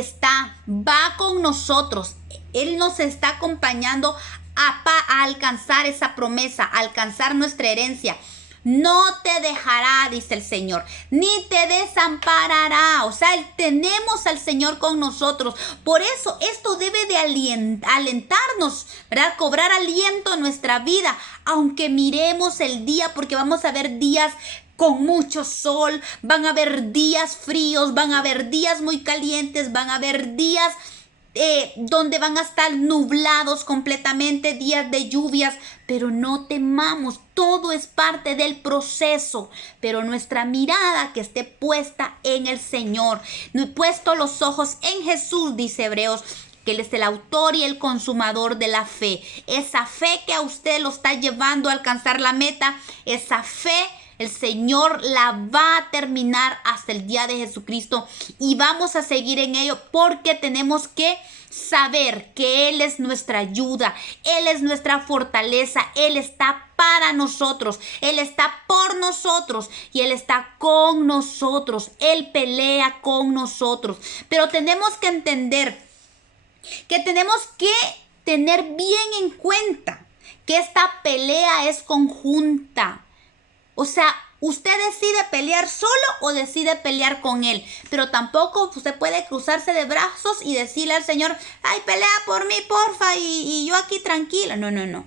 va con nosotros. Él nos está acompañando a alcanzar esa promesa, a alcanzar nuestra herencia. No te dejará, dice el Señor, ni te desamparará. O sea, tenemos al Señor con nosotros. Por eso esto debe de alentarnos, ¿verdad? Cobrar aliento en nuestra vida, aunque miremos el día, porque vamos a ver días con mucho sol, van a haber días fríos, van a haber días muy calientes, van a haber días donde van a estar nublados completamente, días de lluvias, pero no temamos, todo es parte del proceso, pero nuestra mirada que esté puesta en el Señor, puesto los ojos en Jesús, dice Hebreos, que Él es el autor y el consumador de la fe. Esa fe que a usted lo está llevando a alcanzar la meta, esa fe el Señor la va a terminar hasta el día de Jesucristo y vamos a seguir en ello porque tenemos que saber que Él es nuestra ayuda, Él es nuestra fortaleza, Él está para nosotros, Él está por nosotros y Él está con nosotros, Él pelea con nosotros. Pero tenemos que entender que tenemos que tener bien en cuenta que esta pelea es conjunta. O sea, usted decide pelear solo o decide pelear con Él. Pero tampoco usted puede cruzarse de brazos y decirle al Señor, ay, pelea por mí, porfa, y yo aquí tranquila. No, no, no.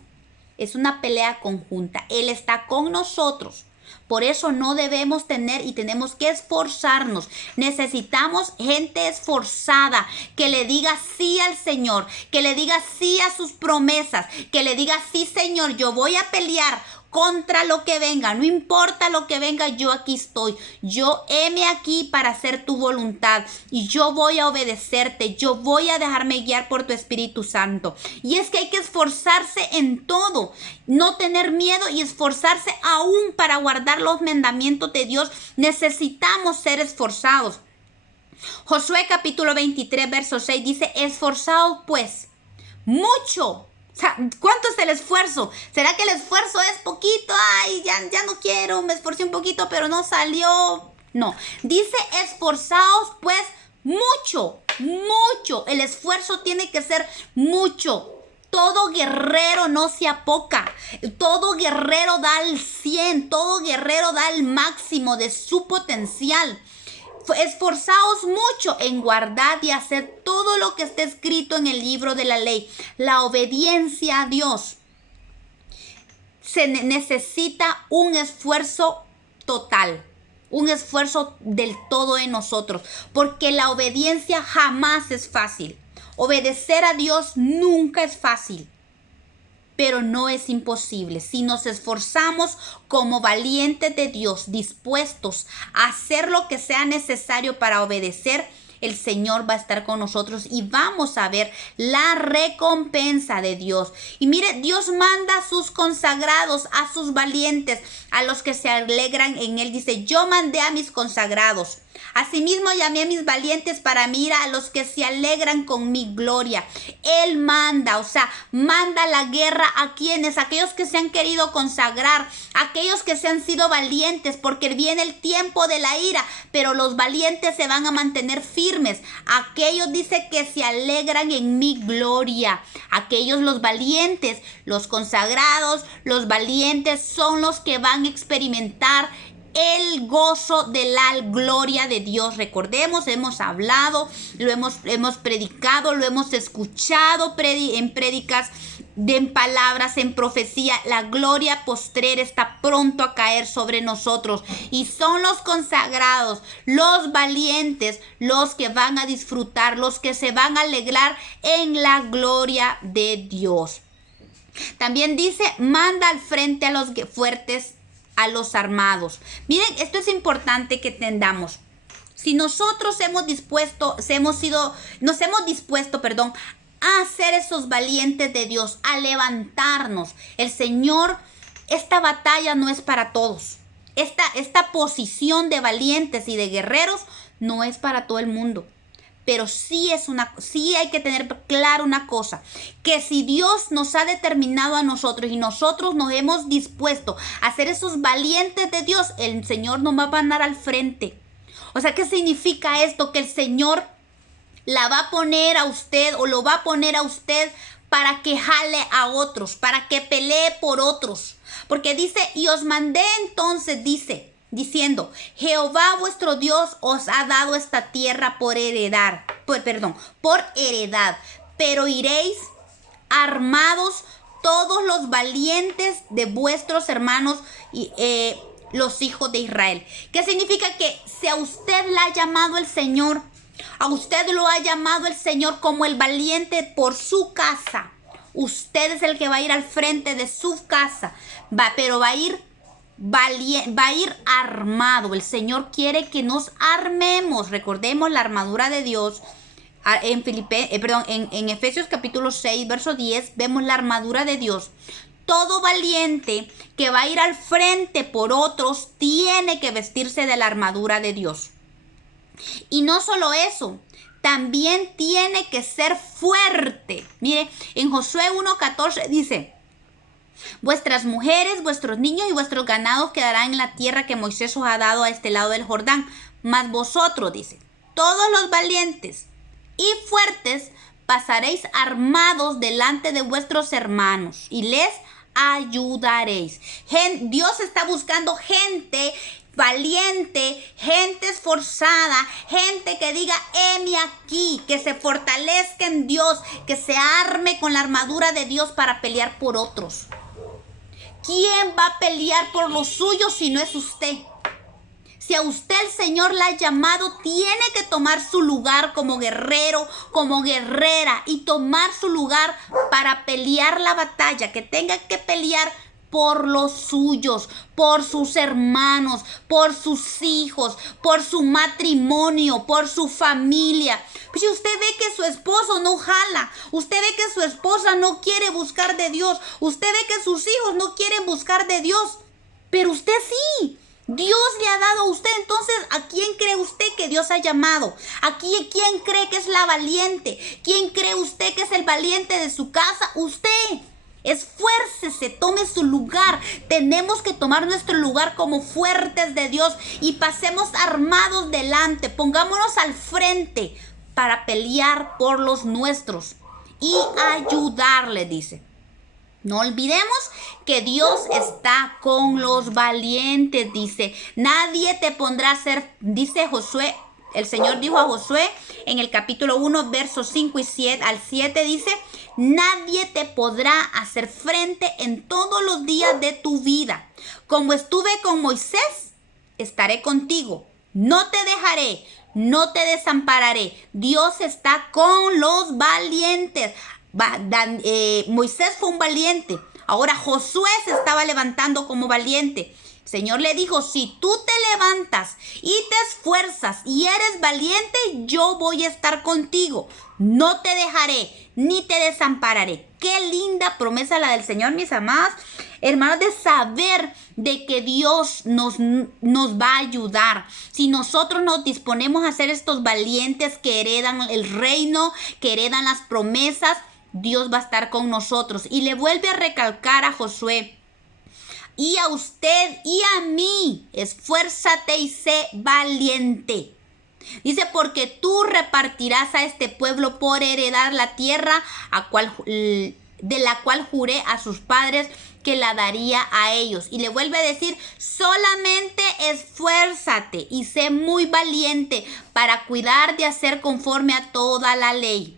Es una pelea conjunta. Él está con nosotros. Por eso no debemos tener y tenemos que esforzarnos. Necesitamos gente esforzada que le diga sí al Señor, que le diga sí a sus promesas, que le diga sí, Señor, yo voy a pelear contra lo que venga, no importa lo que venga, yo aquí estoy, yo heme aquí para hacer tu voluntad y yo voy a obedecerte, yo voy a dejarme guiar por tu Espíritu Santo. Y es que hay que esforzarse en todo, no tener miedo y esforzarse aún para guardar los mandamientos de Dios. Necesitamos ser esforzados. Josué capítulo 23 verso 6 dice, esforzaos pues mucho. O sea, ¿cuánto es el esfuerzo? ¿Será que el esfuerzo es poquito? Ay, ya no quiero, me esforcé un poquito, pero no salió. No, dice esforzaos pues mucho, mucho. El esfuerzo tiene que ser mucho. Todo guerrero no se apoca. Todo guerrero da el 100. Todo guerrero da el máximo de su potencial. Esforzaos mucho en guardar y hacer todo lo que esté escrito en el libro de la ley. La obediencia a Dios se necesita un esfuerzo total, un esfuerzo del todo en nosotros, porque la obediencia jamás es fácil. Obedecer a Dios nunca es fácil, pero no es imposible. Si nos esforzamos como valientes de Dios, dispuestos a hacer lo que sea necesario para obedecer, el Señor va a estar con nosotros y vamos a ver la recompensa de Dios. Y mire, Dios manda a sus consagrados, a sus valientes, a los que se alegran en Él. Dice, yo mandé a mis consagrados. Asimismo llamé a mis valientes para mí, a los que se alegran con mi gloria. Él manda, o sea, manda la guerra a quienes, aquellos que se han querido consagrar, aquellos que se han sido valientes, porque viene el tiempo de la ira, pero los valientes se van a mantener firmes. Aquellos dice que se alegran en mi gloria. Aquellos, los valientes, los consagrados, los valientes son los que van a experimentar el gozo de la gloria de Dios. Recordemos, hemos hablado, lo hemos predicado, lo hemos escuchado en prédicas, en palabras, en profecía. La gloria postrera está pronto a caer sobre nosotros y son los consagrados, los valientes, los que van a disfrutar, los que se van a alegrar en la gloria de Dios. También dice, manda al frente a los fuertes, a los armados. Miren, esto es importante que entendamos. Si nosotros nos hemos dispuesto, a ser esos valientes de Dios, a levantarnos, el Señor, esta batalla no es para todos. Esta posición de valientes y de guerreros no es para todo el mundo. Pero sí hay que tener claro una cosa, que si Dios nos ha determinado a nosotros y nosotros nos hemos dispuesto a ser esos valientes de Dios, el Señor nos va a mandar al frente. O sea, ¿qué significa esto? Que el Señor la va a poner a usted o lo va a poner a usted para que jale a otros, para que pelee por otros. Porque dice, y os mandé entonces, diciendo, Jehová vuestro Dios os ha dado esta tierra por heredad, pero iréis armados todos los valientes de vuestros hermanos y los hijos de Israel. ¿Qué significa? Que si a usted la ha llamado el Señor, a usted lo ha llamado el Señor como el valiente por su casa, usted es el que va a ir al frente de su casa, pero va a ir armado. El Señor quiere que nos armemos. Recordemos la armadura de Dios. En Efesios capítulo 6, verso 10, vemos la armadura de Dios. Todo valiente que va a ir al frente por otros tiene que vestirse de la armadura de Dios. Y no solo eso, también tiene que ser fuerte. Mire, en Josué 1:14 dice: vuestras mujeres, vuestros niños y vuestros ganados quedarán en la tierra que Moisés os ha dado a este lado del Jordán. Mas vosotros, dice, todos los valientes y fuertes pasaréis armados delante de vuestros hermanos y les ayudaréis. Dios está buscando gente valiente, gente esforzada, gente que diga, heme aquí, que se fortalezca en Dios, que se arme con la armadura de Dios para pelear por otros. ¿Quién va a pelear por los suyos si no es usted? Si a usted el Señor la ha llamado, tiene que tomar su lugar como guerrero, como guerrera, y tomar su lugar para pelear la batalla que tenga que pelear por los suyos, por sus hermanos, por sus hijos, por su matrimonio, por su familia. Pues si usted ve que su esposo no jala, usted ve que su esposa no quiere buscar de Dios, usted ve que sus hijos no quieren buscar de Dios, pero usted sí. Dios le ha dado a usted. Entonces, ¿a quién cree usted que Dios ha llamado? ¿Aquí quién cree que es la valiente? ¿Quién cree usted que es el valiente de su casa? Usted. Esfuércese, tome su lugar. Tenemos que tomar nuestro lugar como fuertes de Dios y pasemos armados delante. Pongámonos al frente para pelear por los nuestros y ayudarle, dice. No olvidemos que Dios está con los valientes, dice. Nadie te pondrá a hacer, dice Josué. El Señor dijo a Josué en el capítulo 1, versos 5 y 7 al 7, dice: nadie te podrá hacer frente en todos los días de tu vida. Como estuve con Moisés, estaré contigo. No te dejaré, no te desampararé. Dios está con los valientes. Moisés fue un valiente. Ahora Josué se estaba levantando como valiente. El Señor le dijo: si tú te levantas y te esfuerzas y eres valiente, yo voy a estar contigo. No te dejaré ni te desampararé. Qué linda promesa la del Señor, mis amadas hermanos, de saber de que Dios nos va a ayudar. Si nosotros nos disponemos a ser estos valientes que heredan el reino, que heredan las promesas, Dios va a estar con nosotros. Y le vuelve a recalcar a Josué: y a usted y a mí, esfuérzate y sé valiente. Dice: porque tú repartirás a este pueblo por heredar la tierra de la cual juré a sus padres que la daría a ellos. Y le vuelve a decir: solamente esfuérzate y sé muy valiente para cuidar de hacer conforme a toda la ley.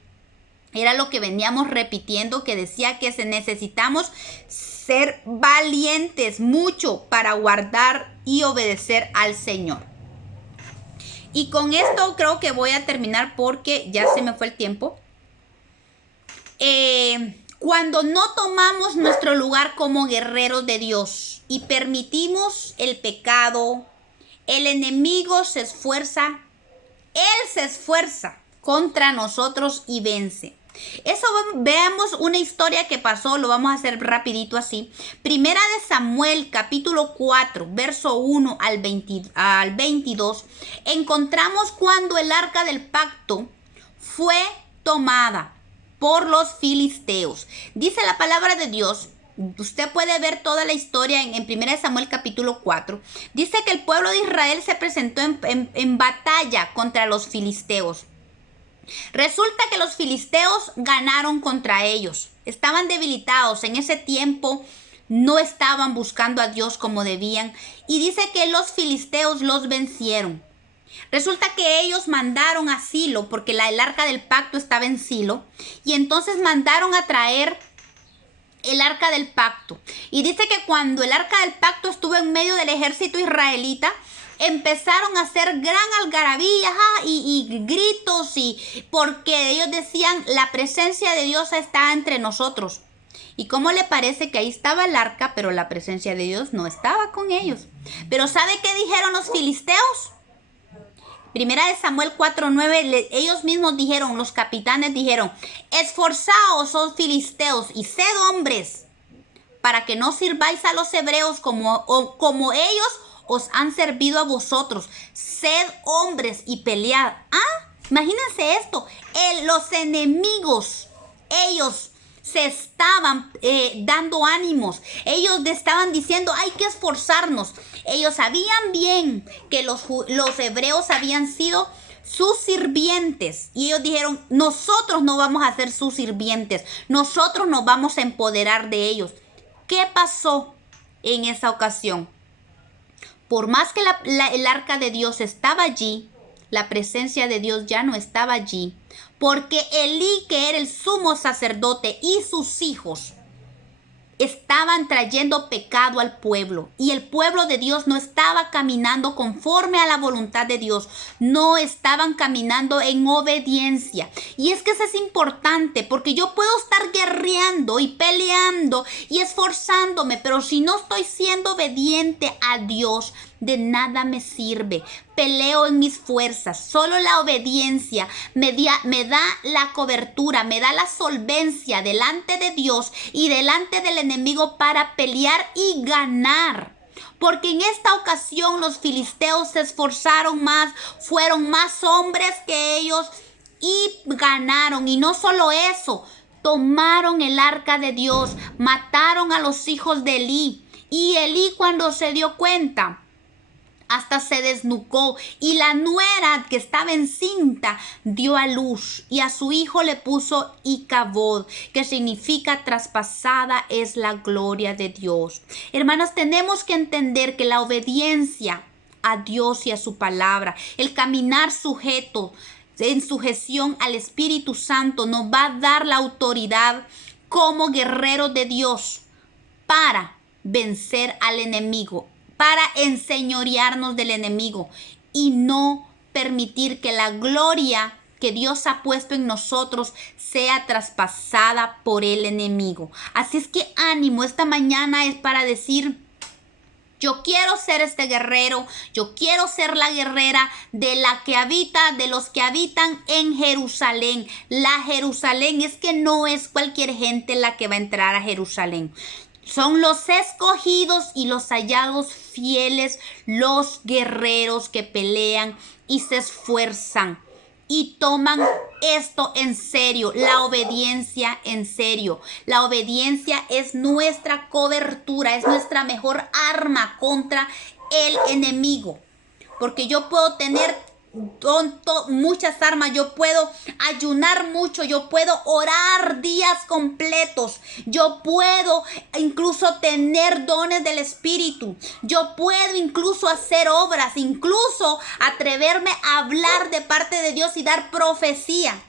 Era lo que veníamos repitiendo, que decía que necesitamos ser valientes mucho para guardar y obedecer al Señor. Y con esto creo que voy a terminar porque ya se me fue el tiempo. Cuando no tomamos nuestro lugar como guerreros de Dios y permitimos el pecado, el enemigo se esfuerza, él se esfuerza contra nosotros y vence. Eso, veamos una historia que pasó, lo vamos a hacer rapidito así. Primera de Samuel, capítulo 4, verso 1 al 22. Encontramos cuando el arca del pacto fue tomada por los filisteos. Dice la palabra de Dios. Usted puede ver toda la historia en 1 Samuel capítulo 4. Dice que el pueblo de Israel se presentó en batalla contra los filisteos. Resulta que los filisteos ganaron contra ellos. Estaban debilitados. En ese tiempo no estaban buscando a Dios como debían. Y dice que los filisteos los vencieron. Resulta que ellos mandaron a Silo, porque el arca del pacto estaba en Silo. Y entonces mandaron a traer el arca del pacto. Y dice que cuando el arca del pacto estuvo en medio del ejército israelita, empezaron a hacer gran algarabía y gritos, porque ellos decían: la presencia de Dios está entre nosotros. ¿Y cómo le parece que ahí estaba el arca, pero la presencia de Dios no estaba con ellos? Pero ¿sabe qué dijeron los filisteos? Primera de Samuel 4:9, ellos mismos dijeron, los capitanes dijeron, esforzaos, oh filisteos, y sed hombres, para que no sirváis a los hebreos como ellos os han servido a vosotros. Sed hombres y pelead. Imagínense esto, los enemigos, ellos se estaban dando ánimos. Ellos estaban diciendo, hay que esforzarnos. Ellos sabían bien que los hebreos habían sido sus sirvientes. Y ellos dijeron, nosotros no vamos a ser sus sirvientes. Nosotros nos vamos a empoderar de ellos. ¿Qué pasó en esa ocasión? Por más que el arca de Dios estaba allí, la presencia de Dios ya no estaba allí, porque Elí, que era el sumo sacerdote, y sus hijos estaban trayendo pecado al pueblo, y el pueblo de Dios no estaba caminando conforme a la voluntad de Dios, no estaban caminando en obediencia. Y es que eso es importante, porque yo puedo estar guerreando y peleando y esforzándome, pero si no estoy siendo obediente a Dios, de nada me sirve. Peleo en mis fuerzas. Solo la obediencia me da la cobertura, me da la solvencia delante de Dios y delante del enemigo para pelear y ganar. Porque en esta ocasión los filisteos se esforzaron más, fueron más hombres que ellos y ganaron. Y no solo eso, tomaron el arca de Dios, mataron a los hijos de Elí. Y Elí, cuando se dio cuenta, hasta se desnucó, y la nuera que estaba encinta dio a luz, y a su hijo le puso Icabod, que significa traspasada es la gloria de Dios. Hermanas, tenemos que entender que la obediencia a Dios y a su palabra, el caminar sujeto en sujeción al Espíritu Santo, nos va a dar la autoridad como guerreros de Dios para vencer al enemigo, para enseñorearnos del enemigo y no permitir que la gloria que Dios ha puesto en nosotros sea traspasada por el enemigo. Así es que ánimo, esta mañana es para decir, yo quiero ser este guerrero, yo quiero ser la guerrera de los que habitan en Jerusalén. La Jerusalén es que no es cualquier gente la que va a entrar a Jerusalén. Son los escogidos y los hallados fieles, los guerreros que pelean y se esfuerzan y toman esto en serio, la obediencia en serio. La obediencia es nuestra cobertura, es nuestra mejor arma contra el enemigo. Porque yo puedo tener muchas armas, yo puedo ayunar mucho, yo puedo orar días completos, yo puedo incluso tener dones del Espíritu, yo puedo incluso hacer obras, incluso atreverme a hablar de parte de Dios y dar profecía.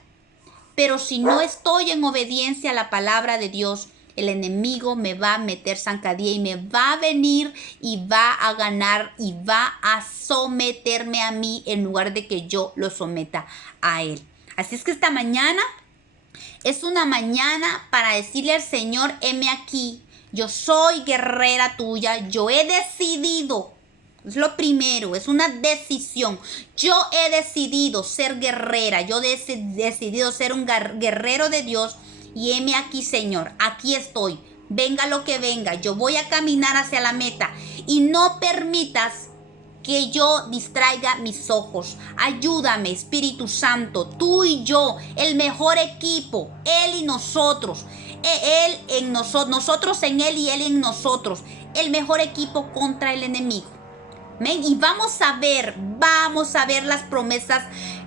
Pero si no estoy en obediencia a la palabra de Dios, el enemigo me va a meter zancadilla y me va a venir y va a ganar y va a someterme a mí en lugar de que yo lo someta a él. Así es que esta mañana es una mañana para decirle al Señor, heme aquí, yo soy guerrera tuya, yo he decidido. Es lo primero, es una decisión. Yo he decidido ser guerrera, yo he decidido ser un guerrero de Dios. Y heme aquí, Señor, aquí estoy. Venga lo que venga, yo voy a caminar hacia la meta. Y no permitas que yo distraiga mis ojos. Ayúdame, Espíritu Santo, tú y yo, el mejor equipo, Él y nosotros. Él en nosotros en Él y Él en nosotros. El mejor equipo contra el enemigo. Amén. Y vamos a ver las promesas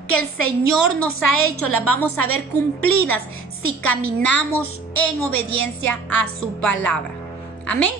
que el Señor nos ha hecho, las vamos a ver cumplidas si caminamos en obediencia a su palabra. Amén.